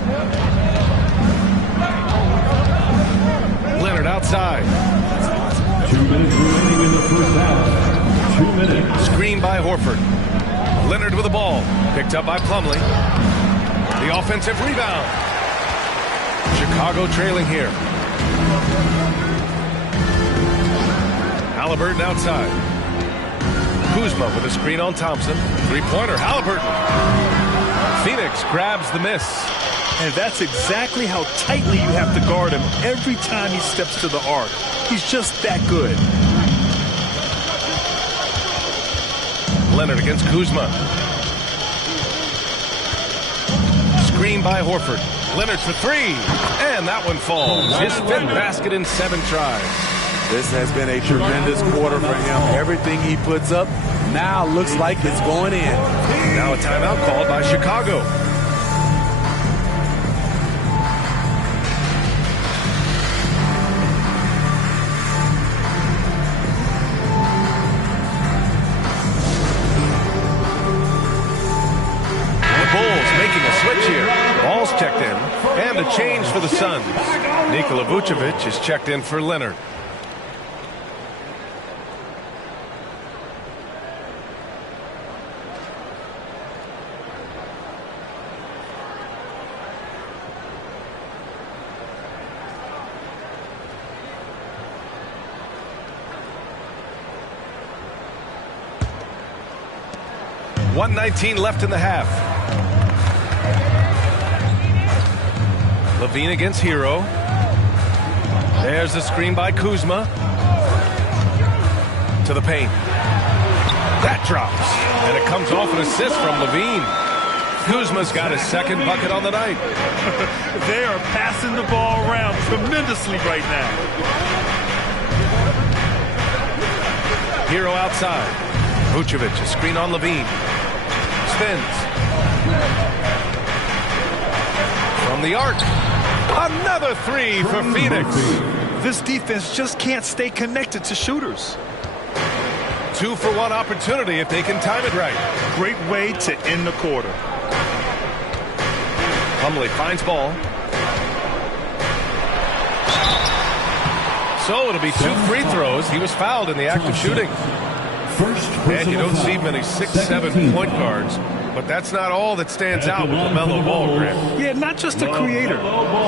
Leonard outside. 2 minutes remaining in the first half. 2 minutes. Screen by Horford. Leonard with the ball. Picked up by Plumlee. The offensive rebound. Chicago trailing here. Halliburton outside. Kuzma with a screen on Thompson. Three-pointer, Halliburton. Phoenix grabs the miss. And that's exactly how tightly you have to guard him every time he steps to the arc. He's just that good. Leonard against Kuzma. Screen by Horford. Leonard for 3. And that one falls. His 5th basket in 7 tries. This has been a tremendous quarter for him. Everything he puts up now looks like it's going in. Now a timeout called by Chicago. The Bulls making a switch here. Ball's checked in. And a change for the Suns. Nikola Vucevic is checked in for Leonard. .119 left in the half. Levine against Hero. There's the screen by Kuzma. To the paint. That drops. And it comes off an assist from Levine. Kuzma's got his 2nd bucket on the night. They are passing the ball around tremendously right now. Hero outside. Vucevic, a screen on Levine. Spins. From the arc. Another 3 for Phoenix. This defense just can't stay connected to shooters. 2 for 1 opportunity if they can time it right. Great way to end the quarter. Plumlee finds ball. So it'll be 2 free throws. He was fouled in the act of shooting. And you don't see many 6'7" point guards, but that's not all that stands out with LaMelo Ball, Grant. Yeah, not just a creator.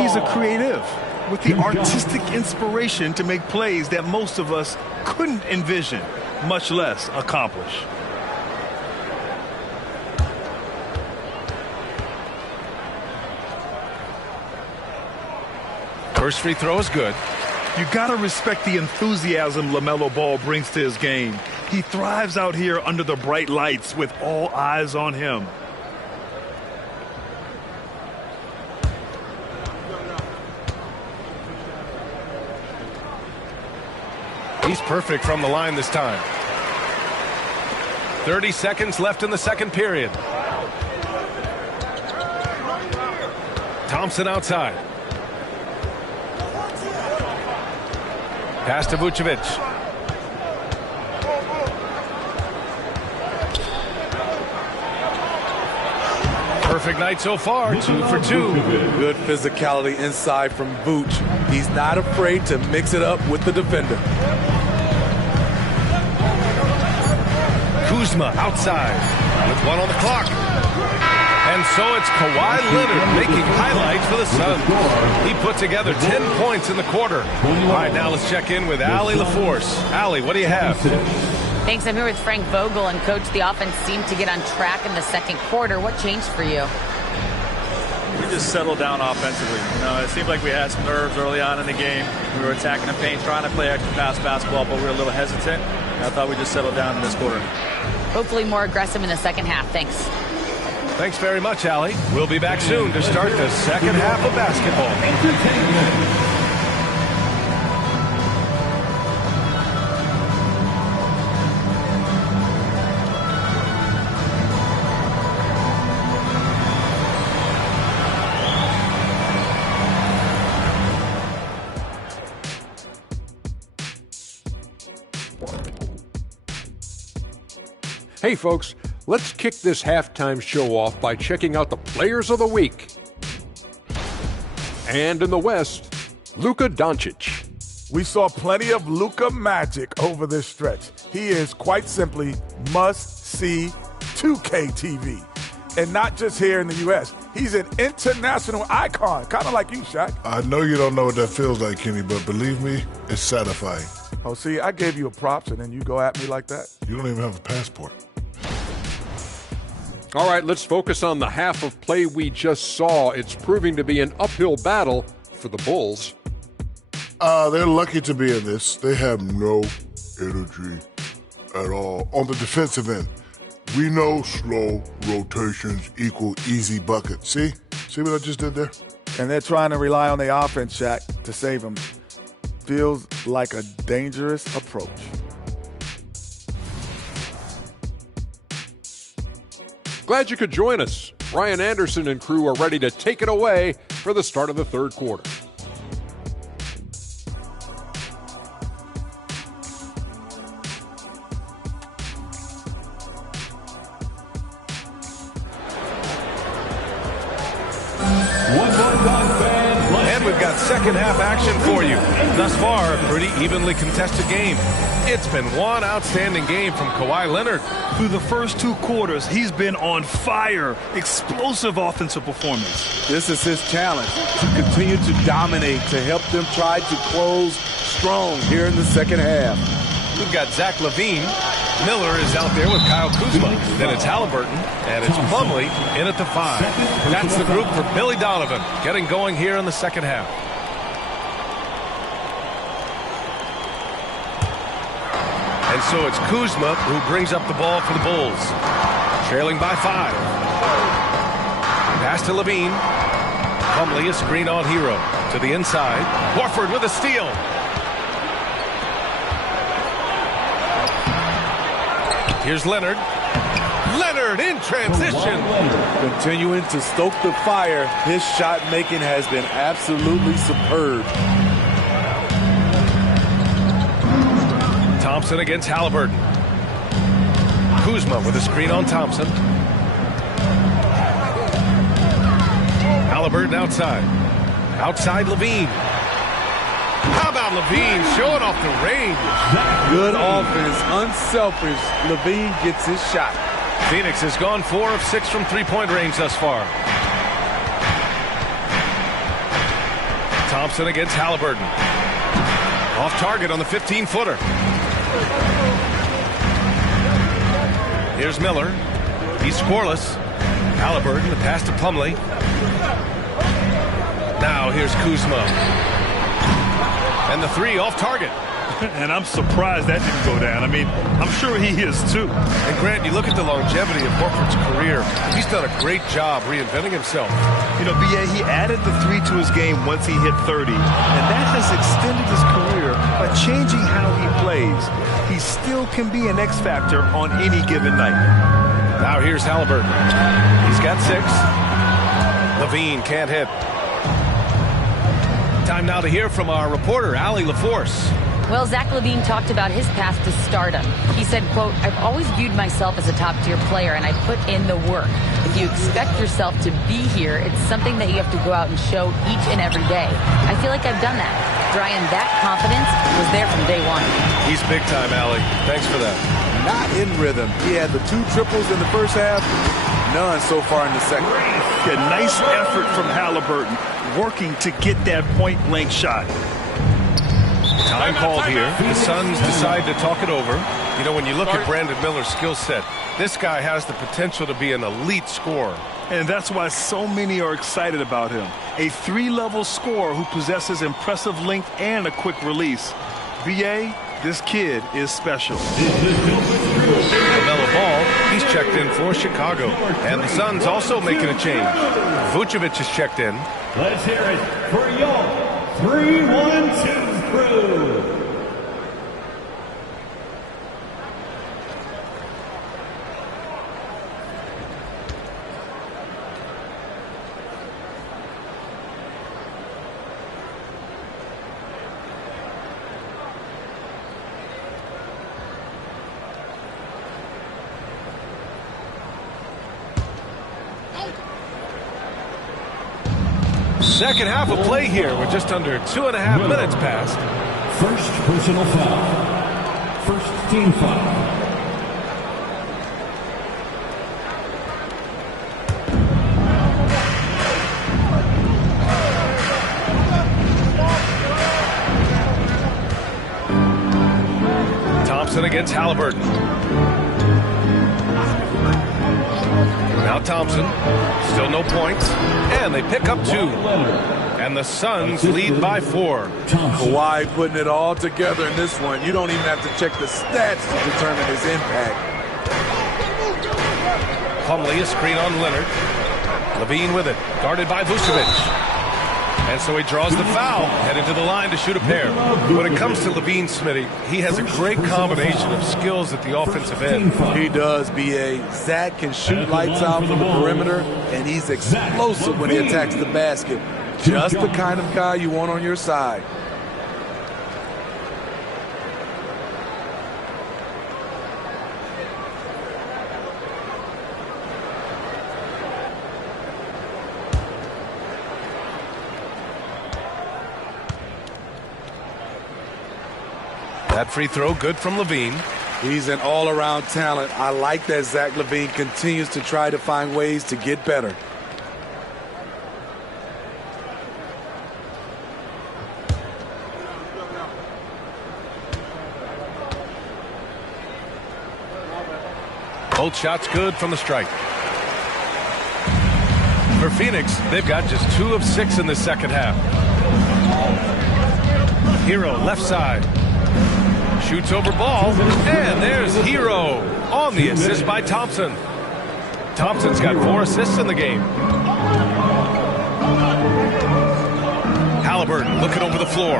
He's a creative with the artistic inspiration to make plays that most of us couldn't envision, much less accomplish. First free throw is good. You got to respect the enthusiasm LaMelo Ball brings to his game. He thrives out here under the bright lights with all eyes on him. He's perfect from the line this time. 30 seconds left in the second period. Thompson outside. Pass to Vucevic. Perfect night so far, 2 for 2. Good physicality inside from Vooch. He's not afraid to mix it up with the defender. Kuzma outside with 1 on the clock. And so it's Kawhi Leonard making highlights for the Suns. He put together 10 points in the quarter. All right, now let's check in with Allie LaForce. Allie, what do you have? Thanks. I'm here with Frank Vogel, and Coach, the offense seemed to get on track in the second quarter. What changed for you? We just settled down offensively. You know, it seemed like we had some nerves early on in the game. We were attacking the paint, trying to play extra fast basketball, but we were a little hesitant. And I thought we just settled down in this quarter. Hopefully more aggressive in the second half. Thanks. Thanks very much, Allie. We'll be back soon to start the second half of basketball. Hey folks, Let's kick this halftime show off by checking out the Players of the Week. And in the West, Luka Doncic. We saw plenty of Luka magic over this stretch. He is quite simply must-see 2K TV. And not just here in the U.S. He's an international icon, kind of like you, Shaq. I know you don't know what that feels like, Kenny, but believe me, it's satisfying. Oh, see, I gave you a props, and then you go at me like that? You don't even have a passport. All right, let's focus on the half of play we just saw. It's proving to be an uphill battle for the Bulls. They're lucky to be in this. They have no energy at all. On the defensive end, we know slow rotations equal easy buckets. See? See what I just did there? And they're trying to rely on the offense, Shaq, to save them. Feels like a dangerous approach. Glad you could join us. Brian Anderson and crew are ready to take it away for the start of the third quarter. And we've got second half action for you. Thus far, a pretty evenly contested game. It's been one outstanding game from Kawhi Leonard. Through the first 2 quarters, he's been on fire. Explosive offensive performance. This is his challenge, to continue to dominate, to help them try to close strong here in the second half. We've got Zach LaVine. Miller is out there with Kyle Kuzma. Then it's Halliburton, and it's Plumlee in at the 5. That's the group for Billy Donovan, getting going here in the second half. And so it's Kuzma who brings up the ball for the Bulls. Trailing by 5. Pass to LaVine. Plumlee, a screen on Hero. To the inside. Horford with a steal. Here's Leonard. Leonard in transition. Continuing to stoke the fire. His shot making has been absolutely superb. Thompson against Halliburton. Kuzma with a screen on Thompson. Halliburton outside. Outside LaVine. How about LaVine showing off the range? Good offense, unselfish. LaVine gets his shot. Phoenix has gone 4 of 6 from three-point range thus far. Thompson against Halliburton. Off target on the 15-footer. Here's Miller. He's scoreless. Halliburton, the pass to Plumlee. Now here's Kuzma. And the 3 off target. And I'm surprised that didn't go down. I mean, I'm sure he is too. And Grant, you look at the longevity of Horford's career. He's done a great job reinventing himself. You know, B.A., he added the 3 to his game once he hit 30. And that has extended his career by changing how he plays. He still can be an X factor on any given night. Now here's Halliburton. He's got 6. LaVine can't hit. Time now to hear from our reporter, Allie LaForce. Well, Zach LaVine talked about his path to stardom. He said, quote, "I've always viewed myself as a top-tier player, and I put in the work. If you expect yourself to be here, it's something that you have to go out and show each and every day. I feel like I've done that. Brian, that confidence was there from day one." He's big time, Allie. Thanks for that. Not in rhythm. He had the 2 triples in the first half, none so far in the second. A nice effort from Halliburton, working to get that point-blank shot. Time called here. The Suns decide to talk it over. You know, when you look at Brandon Miller's skill set, this guy has the potential to be an elite scorer. And that's why so many are excited about him. A 3-level scorer who possesses impressive length and a quick release. B.A., this kid is special. LaMelo Ball, he's checked in for Chicago. And the Suns also making a change. Vucevic is checked in. Let's hear it for your 3-1-2 crew. Second half of play here. We're just under 2.5 minutes past. First personal foul. First team foul. Thompson against Halliburton. Now Thompson, still no points, and they pick up 2. And the Suns lead by 4. Kawhi putting it all together in this one. You don't even have to check the stats to determine his impact. Plumlee, a screen on Leonard. Levine with it, guarded by Vucevic. And so he draws the foul, headed to the line to shoot a pair. When it comes to Levine, Smitty, he has a great combination of skills at the offensive end. He does, B.A. Zach can shoot lights out from the perimeter, and he's explosive when he attacks the basket. Just the kind of guy you want on your side. That free throw good from Levine. He's an all-around talent. I like that Zach LaVine continues to try to find ways to get better. Both shots good from the stripe. For Phoenix, they've got just 2 of 6 in the second half. Hero left side. Shoots over ball, and there's Hero on the assist by Thompson. Thompson's got 4 assists in the game. Halliburton looking over the floor.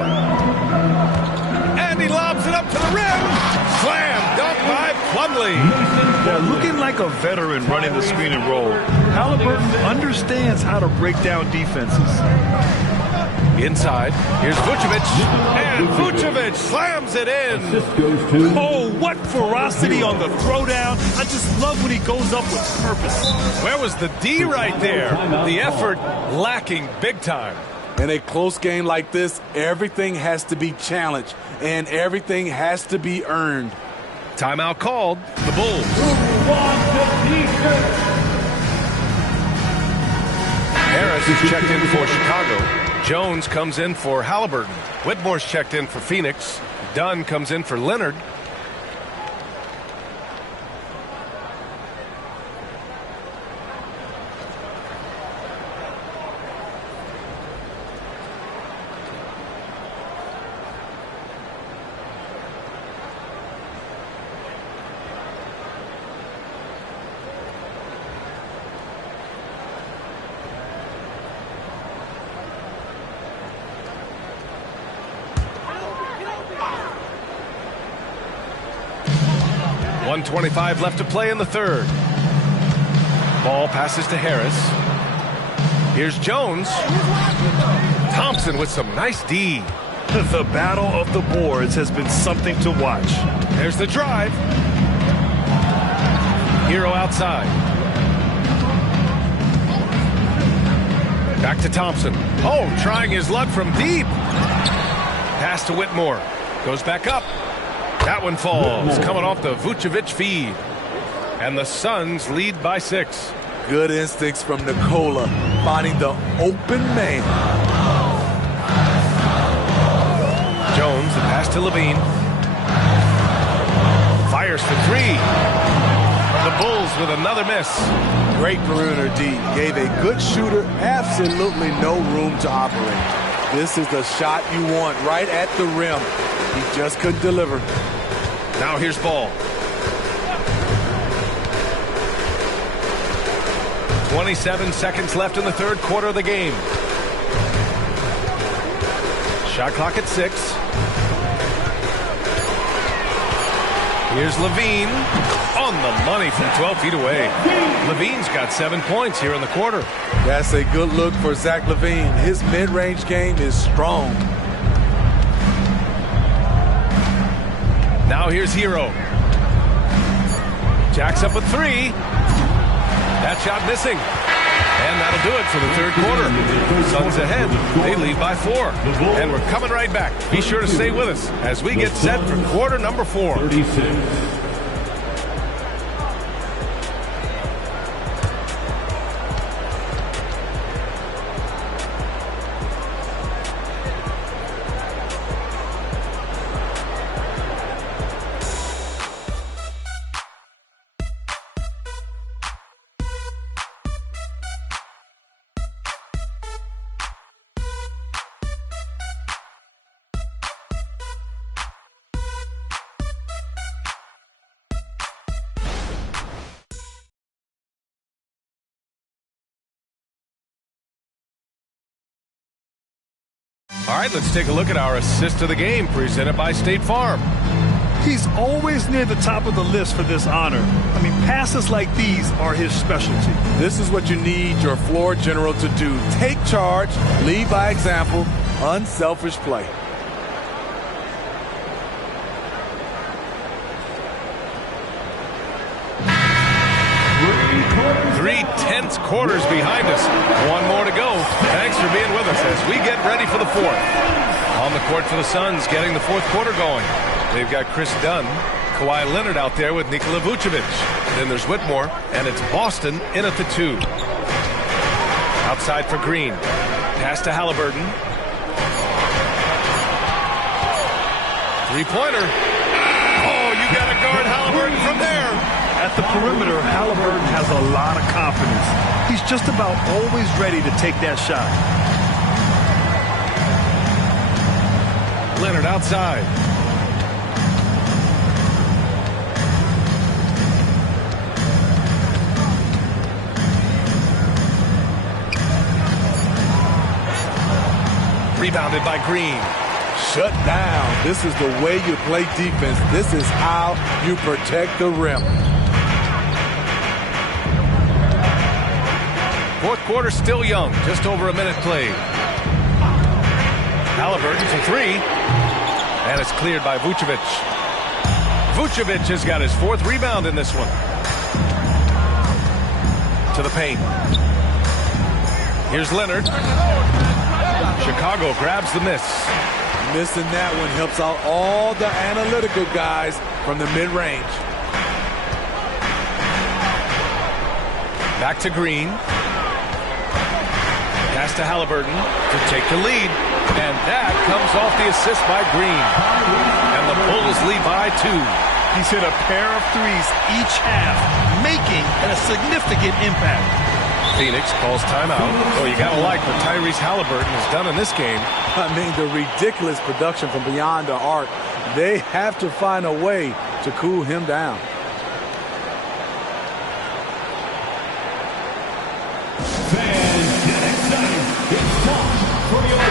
And he lobs it up to the rim. Slam dunk by Plumlee. Yeah, looking like a veteran running the screen and roll. Halliburton understands how to break down defenses. Inside, here's Vucevic, and Vucevic slams it in. Oh, what ferocity on the throwdown. I just love when he goes up with purpose. Where was the D right there? The effort lacking big time. In a close game like this, everything has to be challenged, and everything has to be earned. Timeout called. The Bulls. Harris is checked in for Chicago. Jones comes in for Halliburton. Whitmore's checked in for Phoenix. Dunn comes in for Leonard. .125 left to play in the third. Ball passes to Harris. Here's Jones. Thompson with some nice D. The battle of the boards has been something to watch. There's the drive. Hero outside. Back to Thompson. Oh, trying his luck from deep. Pass to Whitmore. Goes back up. That one falls, coming off the Vucevic feed. And the Suns lead by 6. Good instincts from Nikola, finding the open man. Jones, the pass to Levine. Fires for 3. The Bulls with another miss. Great perimeter D. Gave a good shooter absolutely no room to operate. This is the shot you want right at the rim. He just couldn't deliver. Now here's Ball. 27 seconds left in the third quarter of the game. Shot clock at 6. Here's Levine on the money from 12 feet away. Levine's got 7 points here in the quarter. That's a good look for Zach LaVine. His mid-range game is strong. Now here's Hero. Jacks up a 3. That shot missing. And that'll do it for the third quarter. Suns ahead. They lead by 4. And we're coming right back. Be sure to stay with us as we get set for quarter number 4. 36. All right, let's take a look at our assist of the game presented by State Farm. He's always near the top of the list for this honor. I mean, passes like these are his specialty. This is what you need your floor general to do. Take charge, lead by example, unselfish play. Three tense quarters behind us. One more to go. Thanks for being with us as we get ready for the fourth. On the court for the Suns, getting the fourth quarter going. They've got Chris Dunn, Kawhi Leonard out there with Nikola Vucevic. Then there's Whitmore, and it's Boston in at the 2. Outside for Green. Pass to Halliburton. Three-pointer. Oh, you got to guard Halliburton from there. At the perimeter, Halliburton has a lot of confidence. He's just about always ready to take that shot. Leonard outside. Rebounded by Green. Shut down. This is the way you play defense. This is how you protect the rim. Fourth quarter still young. Just over a minute played. Halliburton for 3. And it's cleared by Vucevic. Vucevic has got his 4th rebound in this one. To the paint. Here's Leonard. Chicago grabs the miss. Missing that one helps out all the analytical guys from the mid-range. Back to Green. Pass to Halliburton to take the lead. And that comes off the assist by Green. And the Bulls lead by 2. He's hit a pair of threes each half, making a significant impact. Phoenix calls timeout. Oh, you got to like what Tyrese Halliburton has done in this game. I mean, the ridiculous production from beyond the arc. They have to find a way to cool him down.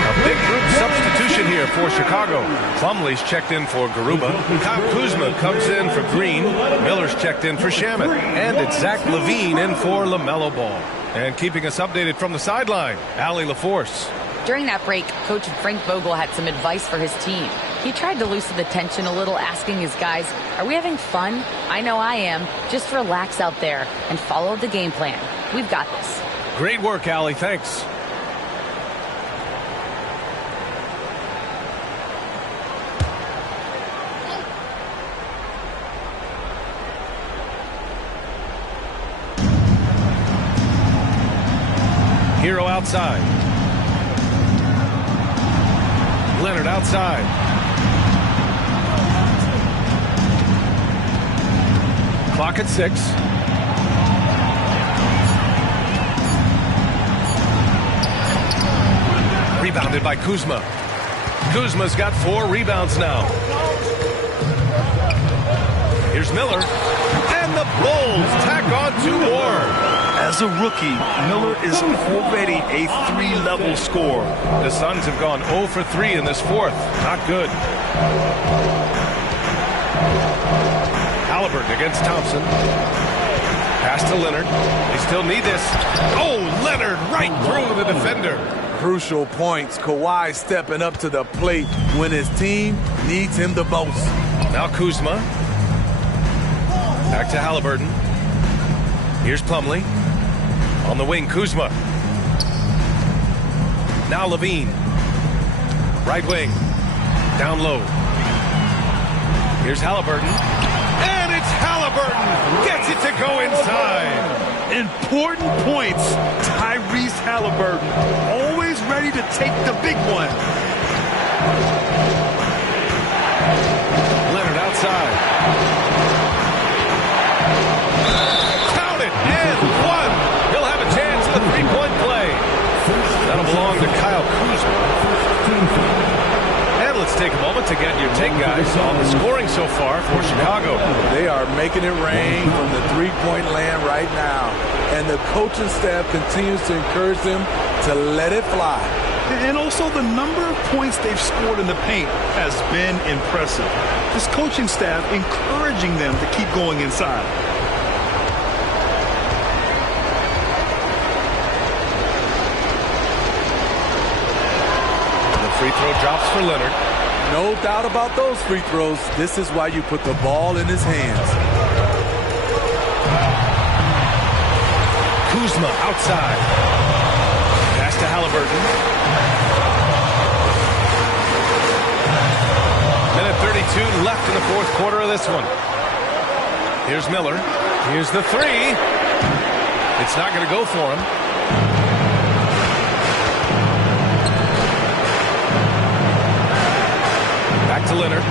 A big group substitution here for Chicago. Plumlee's checked in for Garuba. Kyle Kuzma comes in for Green. Miller's checked in for Shamet. And it's Zach LaVine in for LaMelo Ball. And keeping us updated from the sideline, Allie LaForce. During that break, Coach Frank Vogel had some advice for his team. He tried to loosen the tension a little, asking his guys, are we having fun? I know I am. Just relax out there and follow the game plan. We've got this. Great work, Allie. Thanks. Hero outside. Leonard outside. Clock at 6. Rebounded by Kuzma. Kuzma's got 4 rebounds now. Here's Miller. And the Bulls tack on 2 more. As a rookie, Miller is already a 3-level scorer. The Suns have gone 0 for 3 in this fourth. Not good. Halliburton against Thompson. Pass to Leonard. They still need this. Oh, Leonard right through the defender. Crucial points. Kawhi stepping up to the plate when his team needs him the most. Now Kuzma. Back to Halliburton. Here's Plumlee. On the wing, Kuzma. Now Levine. Right wing. Down low. Here's Halliburton. And it's Halliburton. Gets it to go inside. Important points. Tyrese Halliburton. Always ready to take the big one. Leonard outside. Count it. And one. He'll have a chance at the three-point play. That'll belong to Kyle Kuzma. And let's take a moment to get your take, guys, on the scoring so far for Chicago. They are making it rain from the three-point land right now. And the coaching staff continues to encourage them to let it fly. And also the number of points they've scored in the paint has been impressive. This coaching staff encouraging them to keep going inside. Free throw drops for Leonard. No doubt about those free throws. This is why you put the ball in his hands. Kuzma outside. Pass to Halliburton. Minute 32 left in the fourth quarter of this one. Here's Miller. Here's the three. It's not going to go for him. To Leonard.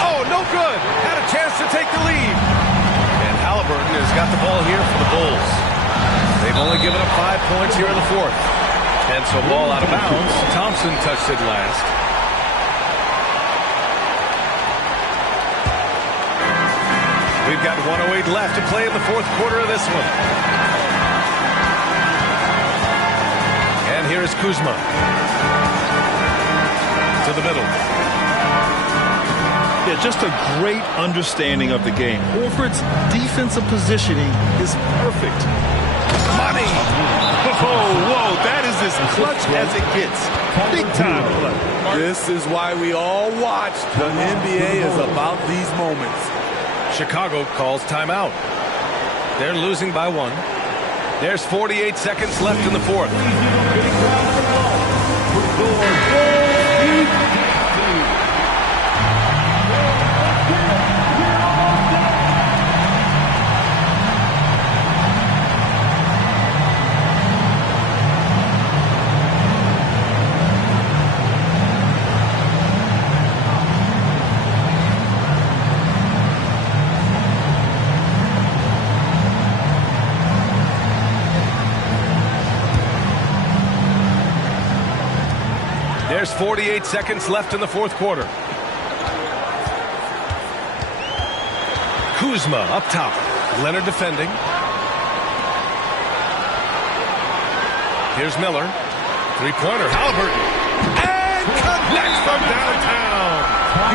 Oh, no good. Had a chance to take the lead. And Halliburton has got the ball here for the Bulls. They've only given up 5 points here in the fourth. And so ball out of bounds. Thompson touched it last. We've got 1:08 left to play in the fourth quarter of this one. And here is Kuzma. To the middle. Yeah, just a great understanding of the game. Horford's defensive positioning is perfect. Money! Whoa, that is as clutch as it gets. Big time clutch. This is why we all watch. The NBA is about these moments. Chicago calls timeout. They're losing by 1. There's 48 seconds left in the fourth. There's 48 seconds left in the fourth quarter. Kuzma up top. Leonard defending. Here's Miller. Three-pointer. Halliburton. And connects from downtown.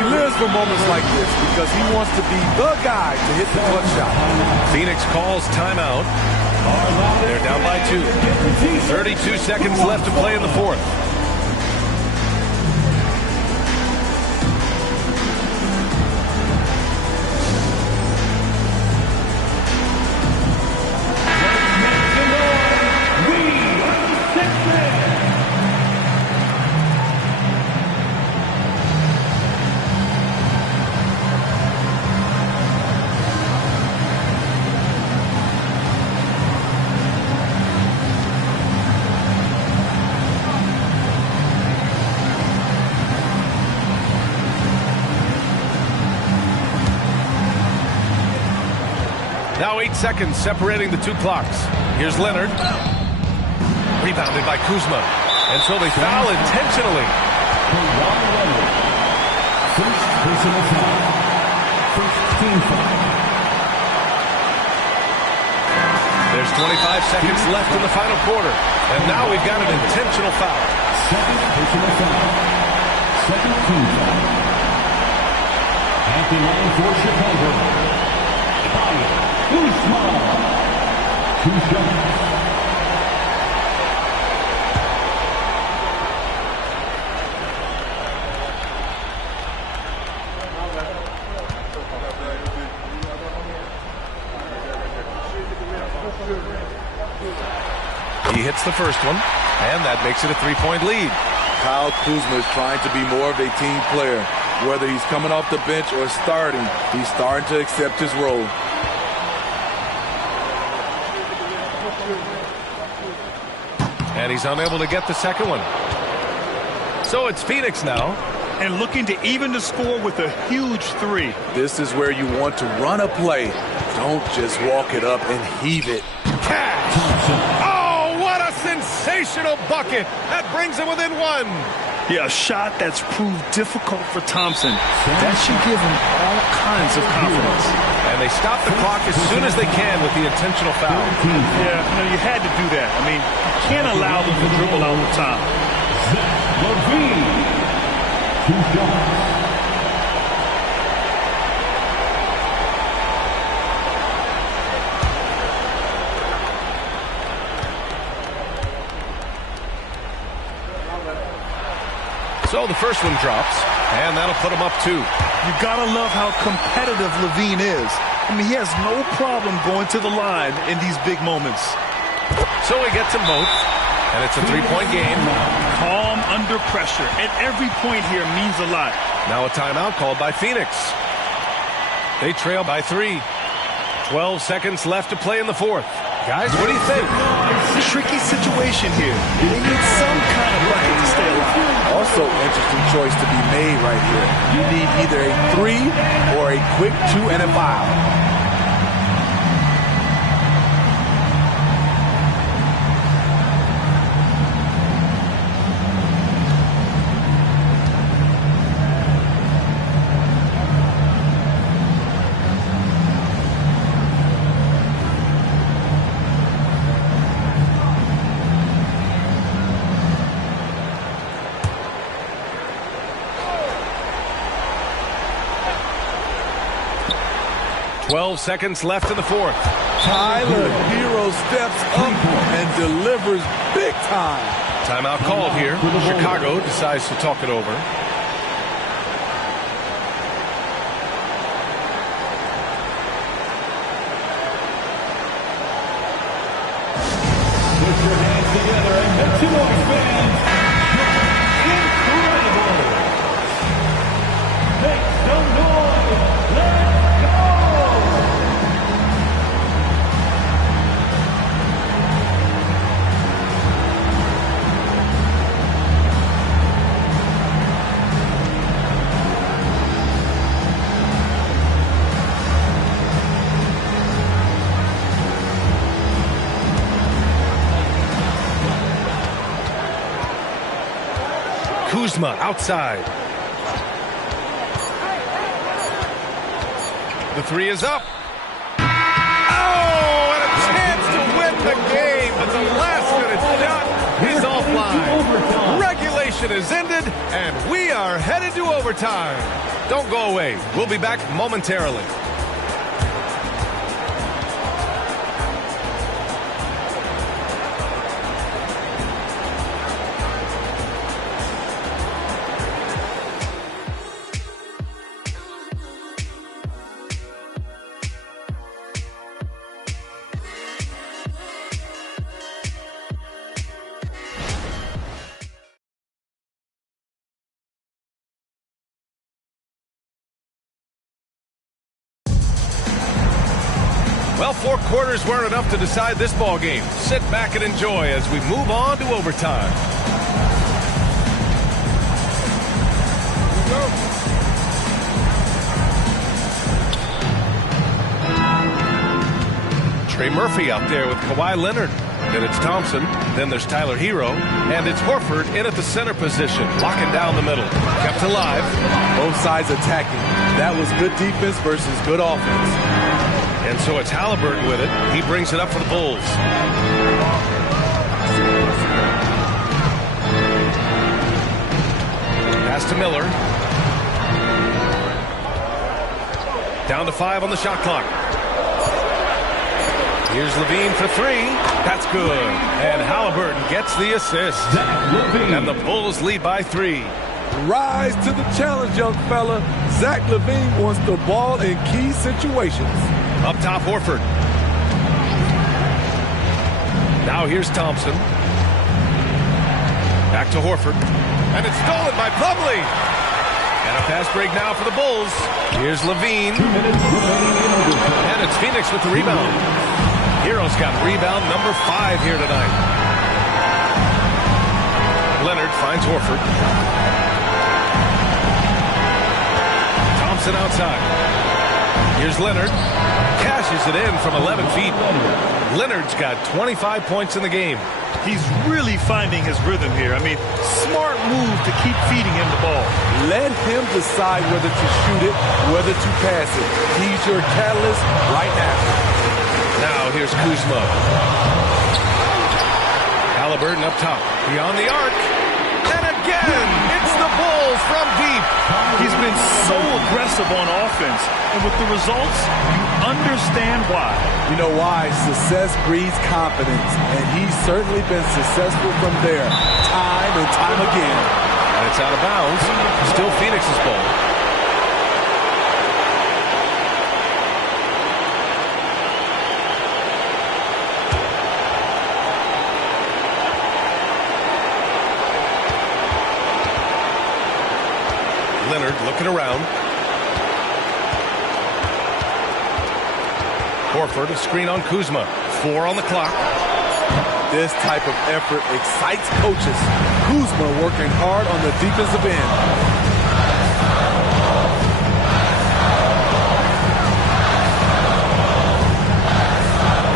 He lives for moments like this because he wants to be the guy to hit the clutch shot. Phoenix calls timeout. They're down by 2. 32 seconds left to play in the fourth. Now 8 seconds separating the 2 clocks. Here's Leonard. Rebounded by Kuzma. And so they foul intentionally. First personal foul. First team foul. There's 25 seconds left in the final quarter. And now we've got an intentional foul. Second personal foul. Second team foul. At the line for Chicago. Kuzma. 2 shots. gets the first one, and that makes it a 3-point lead. Kyle Kuzma is trying to be more of a team player. Whether he's coming off the bench or starting, he's starting to accept his role. And he's unable to get the second one. So it's Phoenix now. And looking to even the score with a huge 3. This is where you want to run a play. Don't just walk it up and heave it. Cash! Oh, what a sensational bucket! That brings him within 1. Yeah, a shot that's proved difficult for Thompson. That should give him all kinds of confidence. And they stop the clock as soon as they can with the intentional foul. Yeah, you had to do that. I mean, you can't allow them to dribble all the time. So the first one drops, and that'll put him up 2. You gotta love how competitive Levine is. I mean, he has no problem going to the line in these big moments. So he gets them both, and it's a 3-point game. Calm under pressure, and every point here means a lot. Now a timeout called by Phoenix. They trail by 3. 12 seconds left to play in the fourth. Guys, what do you think? Tricky situation here. They need some kind of bucket to stay alive. Also, interesting choice to be made right here. You need either a 3 or a quick 2 and a foul. Seconds left in the fourth. Tyler Hero steps up and delivers big time. Timeout called here. Chicago decides to talk it over. Put your hands together and make some noise, fans. Incredible. Make some noise. Let's Kuzma outside. The 3 is up. Oh, and a chance to win the game. But the last-minute shot is offline. Regulation is ended, and we are headed to overtime. Don't go away. We'll be back momentarily. Well, 4 quarters weren't enough to decide this ball game. Sit back and enjoy as we move on to overtime. Trey Murphy out there with Kawhi Leonard. Then it's Thompson. Then there's Tyler Hero. And it's Horford in at the center position, locking down the middle. Kept alive. Both sides attacking. That was good defense versus good offense. And so it's Halliburton with it. He brings it up for the Bulls. Pass to Miller. Down to 5 on the shot clock. Here's Levine for 3. That's good. And Halliburton gets the assist. And the Bulls lead by 3. Rise to the challenge, young fella. Zach LaVine wants the ball in key situations. Up top, Horford. Now here's Thompson. Back to Horford. And it's stolen by Plumlee. And a fast break now for the Bulls. Here's Levine. And it's Phoenix with the rebound. Hero's got rebound number 5 here tonight. Leonard finds Horford. Thompson outside. Here's Leonard. Cashes it in from 11 feet. Leonard's got 25 points in the game. He's really finding his rhythm here. I mean, smart move to keep feeding him the ball. Let him decide whether to shoot it, whether to pass it. He's your catalyst right now. Now here's Kuzma. Halliburton up top. Beyond the arc. And again, it's the Bulls from deep. He's been so aggressive on offense. And with the results, you understand why. You know why? Success breeds confidence. And he's certainly been successful from there, time and time again. And it's out of bounds. Still Phoenix's ball. Leonard looking around. Horford, a screen on Kuzma. 4 on the clock. This type of effort excites coaches. Kuzma working hard on the defensive end.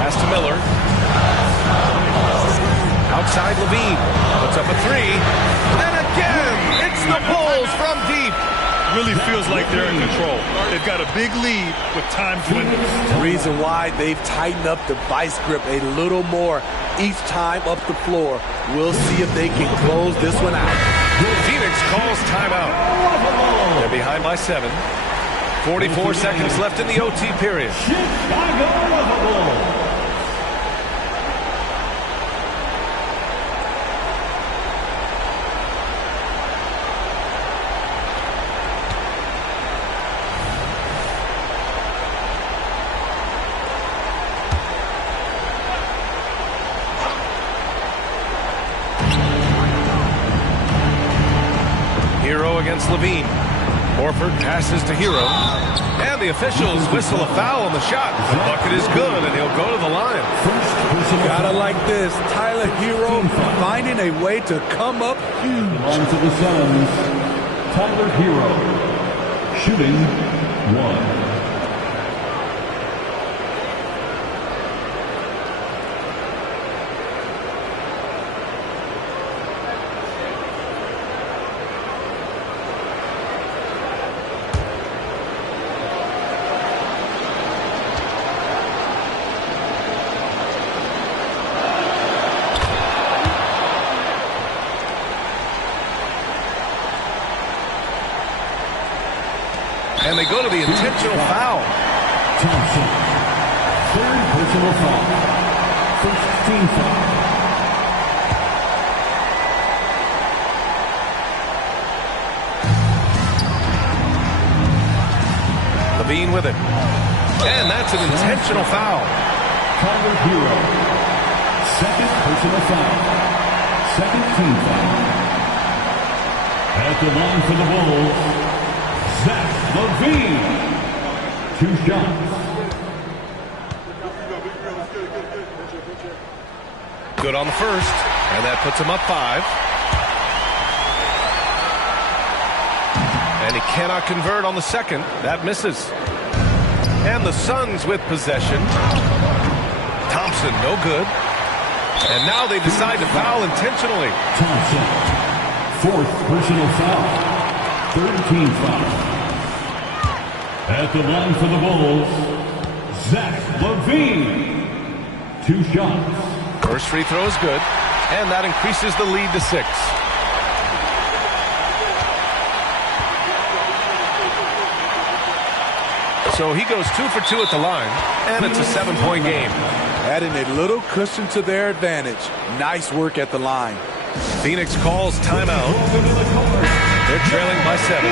Pass to Miller. Outside Levine. Puts up a 3. And again, it's the Bulls from deep. Really feels like they're in control. They've got a big lead with time dwindling. Reason why they've tightened up the vice grip a little more each time up the floor. We'll see if they can close this one out. Phoenix calls timeout. They're behind by 7. 44 seconds left in the OT period. Against Levine. Horford passes to Hero. And the officials whistle a foul on the shot. The bucket is good, and he'll go to the line. Gotta like this. Tyler Hero finding a way to come up huge. On to the Suns, Tyler Hero, shooting 1. And they go to the intentional foul. Thompson, 3rd personal foul. 1st team foul. Levine with it. And that's an intentional foul. Tyler Hero, 2nd personal foul. 2nd team foul. At the line for the Bulls, Zach Levine. 2 shots. Good on the first, and that puts him up 5. And he cannot convert on the second. That misses. And the Suns with possession. Thompson, no good. And now they decide to foul intentionally. Thompson, 4th personal foul. 3rd team foul. At the line for the Bulls, Zach Levine. 2 shots. First free throw is good, and that increases the lead to 6. So he goes 2 for 2 at the line, and it's a 7-point game. Adding a little cushion to their advantage. Nice work at the line. Phoenix calls timeout. They're trailing by 7.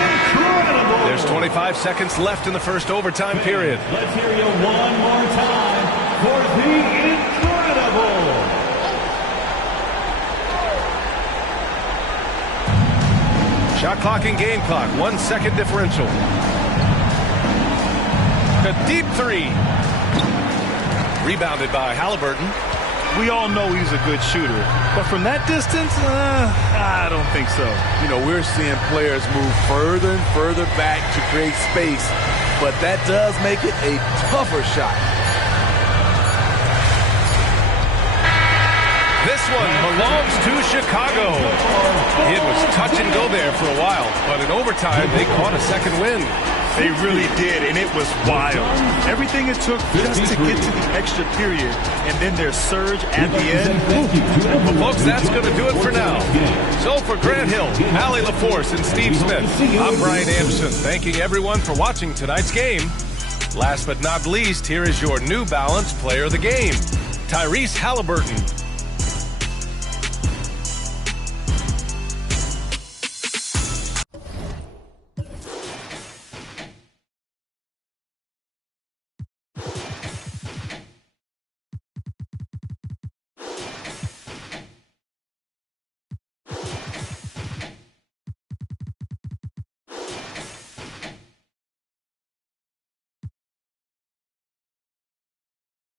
There's 25 seconds left in the first overtime period. Let's hear you one more time for the incredible. Shot clock and game clock, 1 second differential. A deep three. Rebounded by Halliburton. We all know he's a good shooter, but from that distance, I don't think so. You know, we're seeing players move further and further back to create space, but that does make it a tougher shot. This one belongs to Chicago. It was touch and go there for a while, but in overtime, they caught a second win. They really did, and it was wild. Everything it took just to get to the extra period, and then their surge at the end. Well, folks, that's going to do it for now. So for Grant Hill, Allie LaForce, and Steve Smith, I'm Brian Anderson, thanking everyone for watching tonight's game. Last but not least, here is your New Balance Player of the Game, Tyrese Halliburton.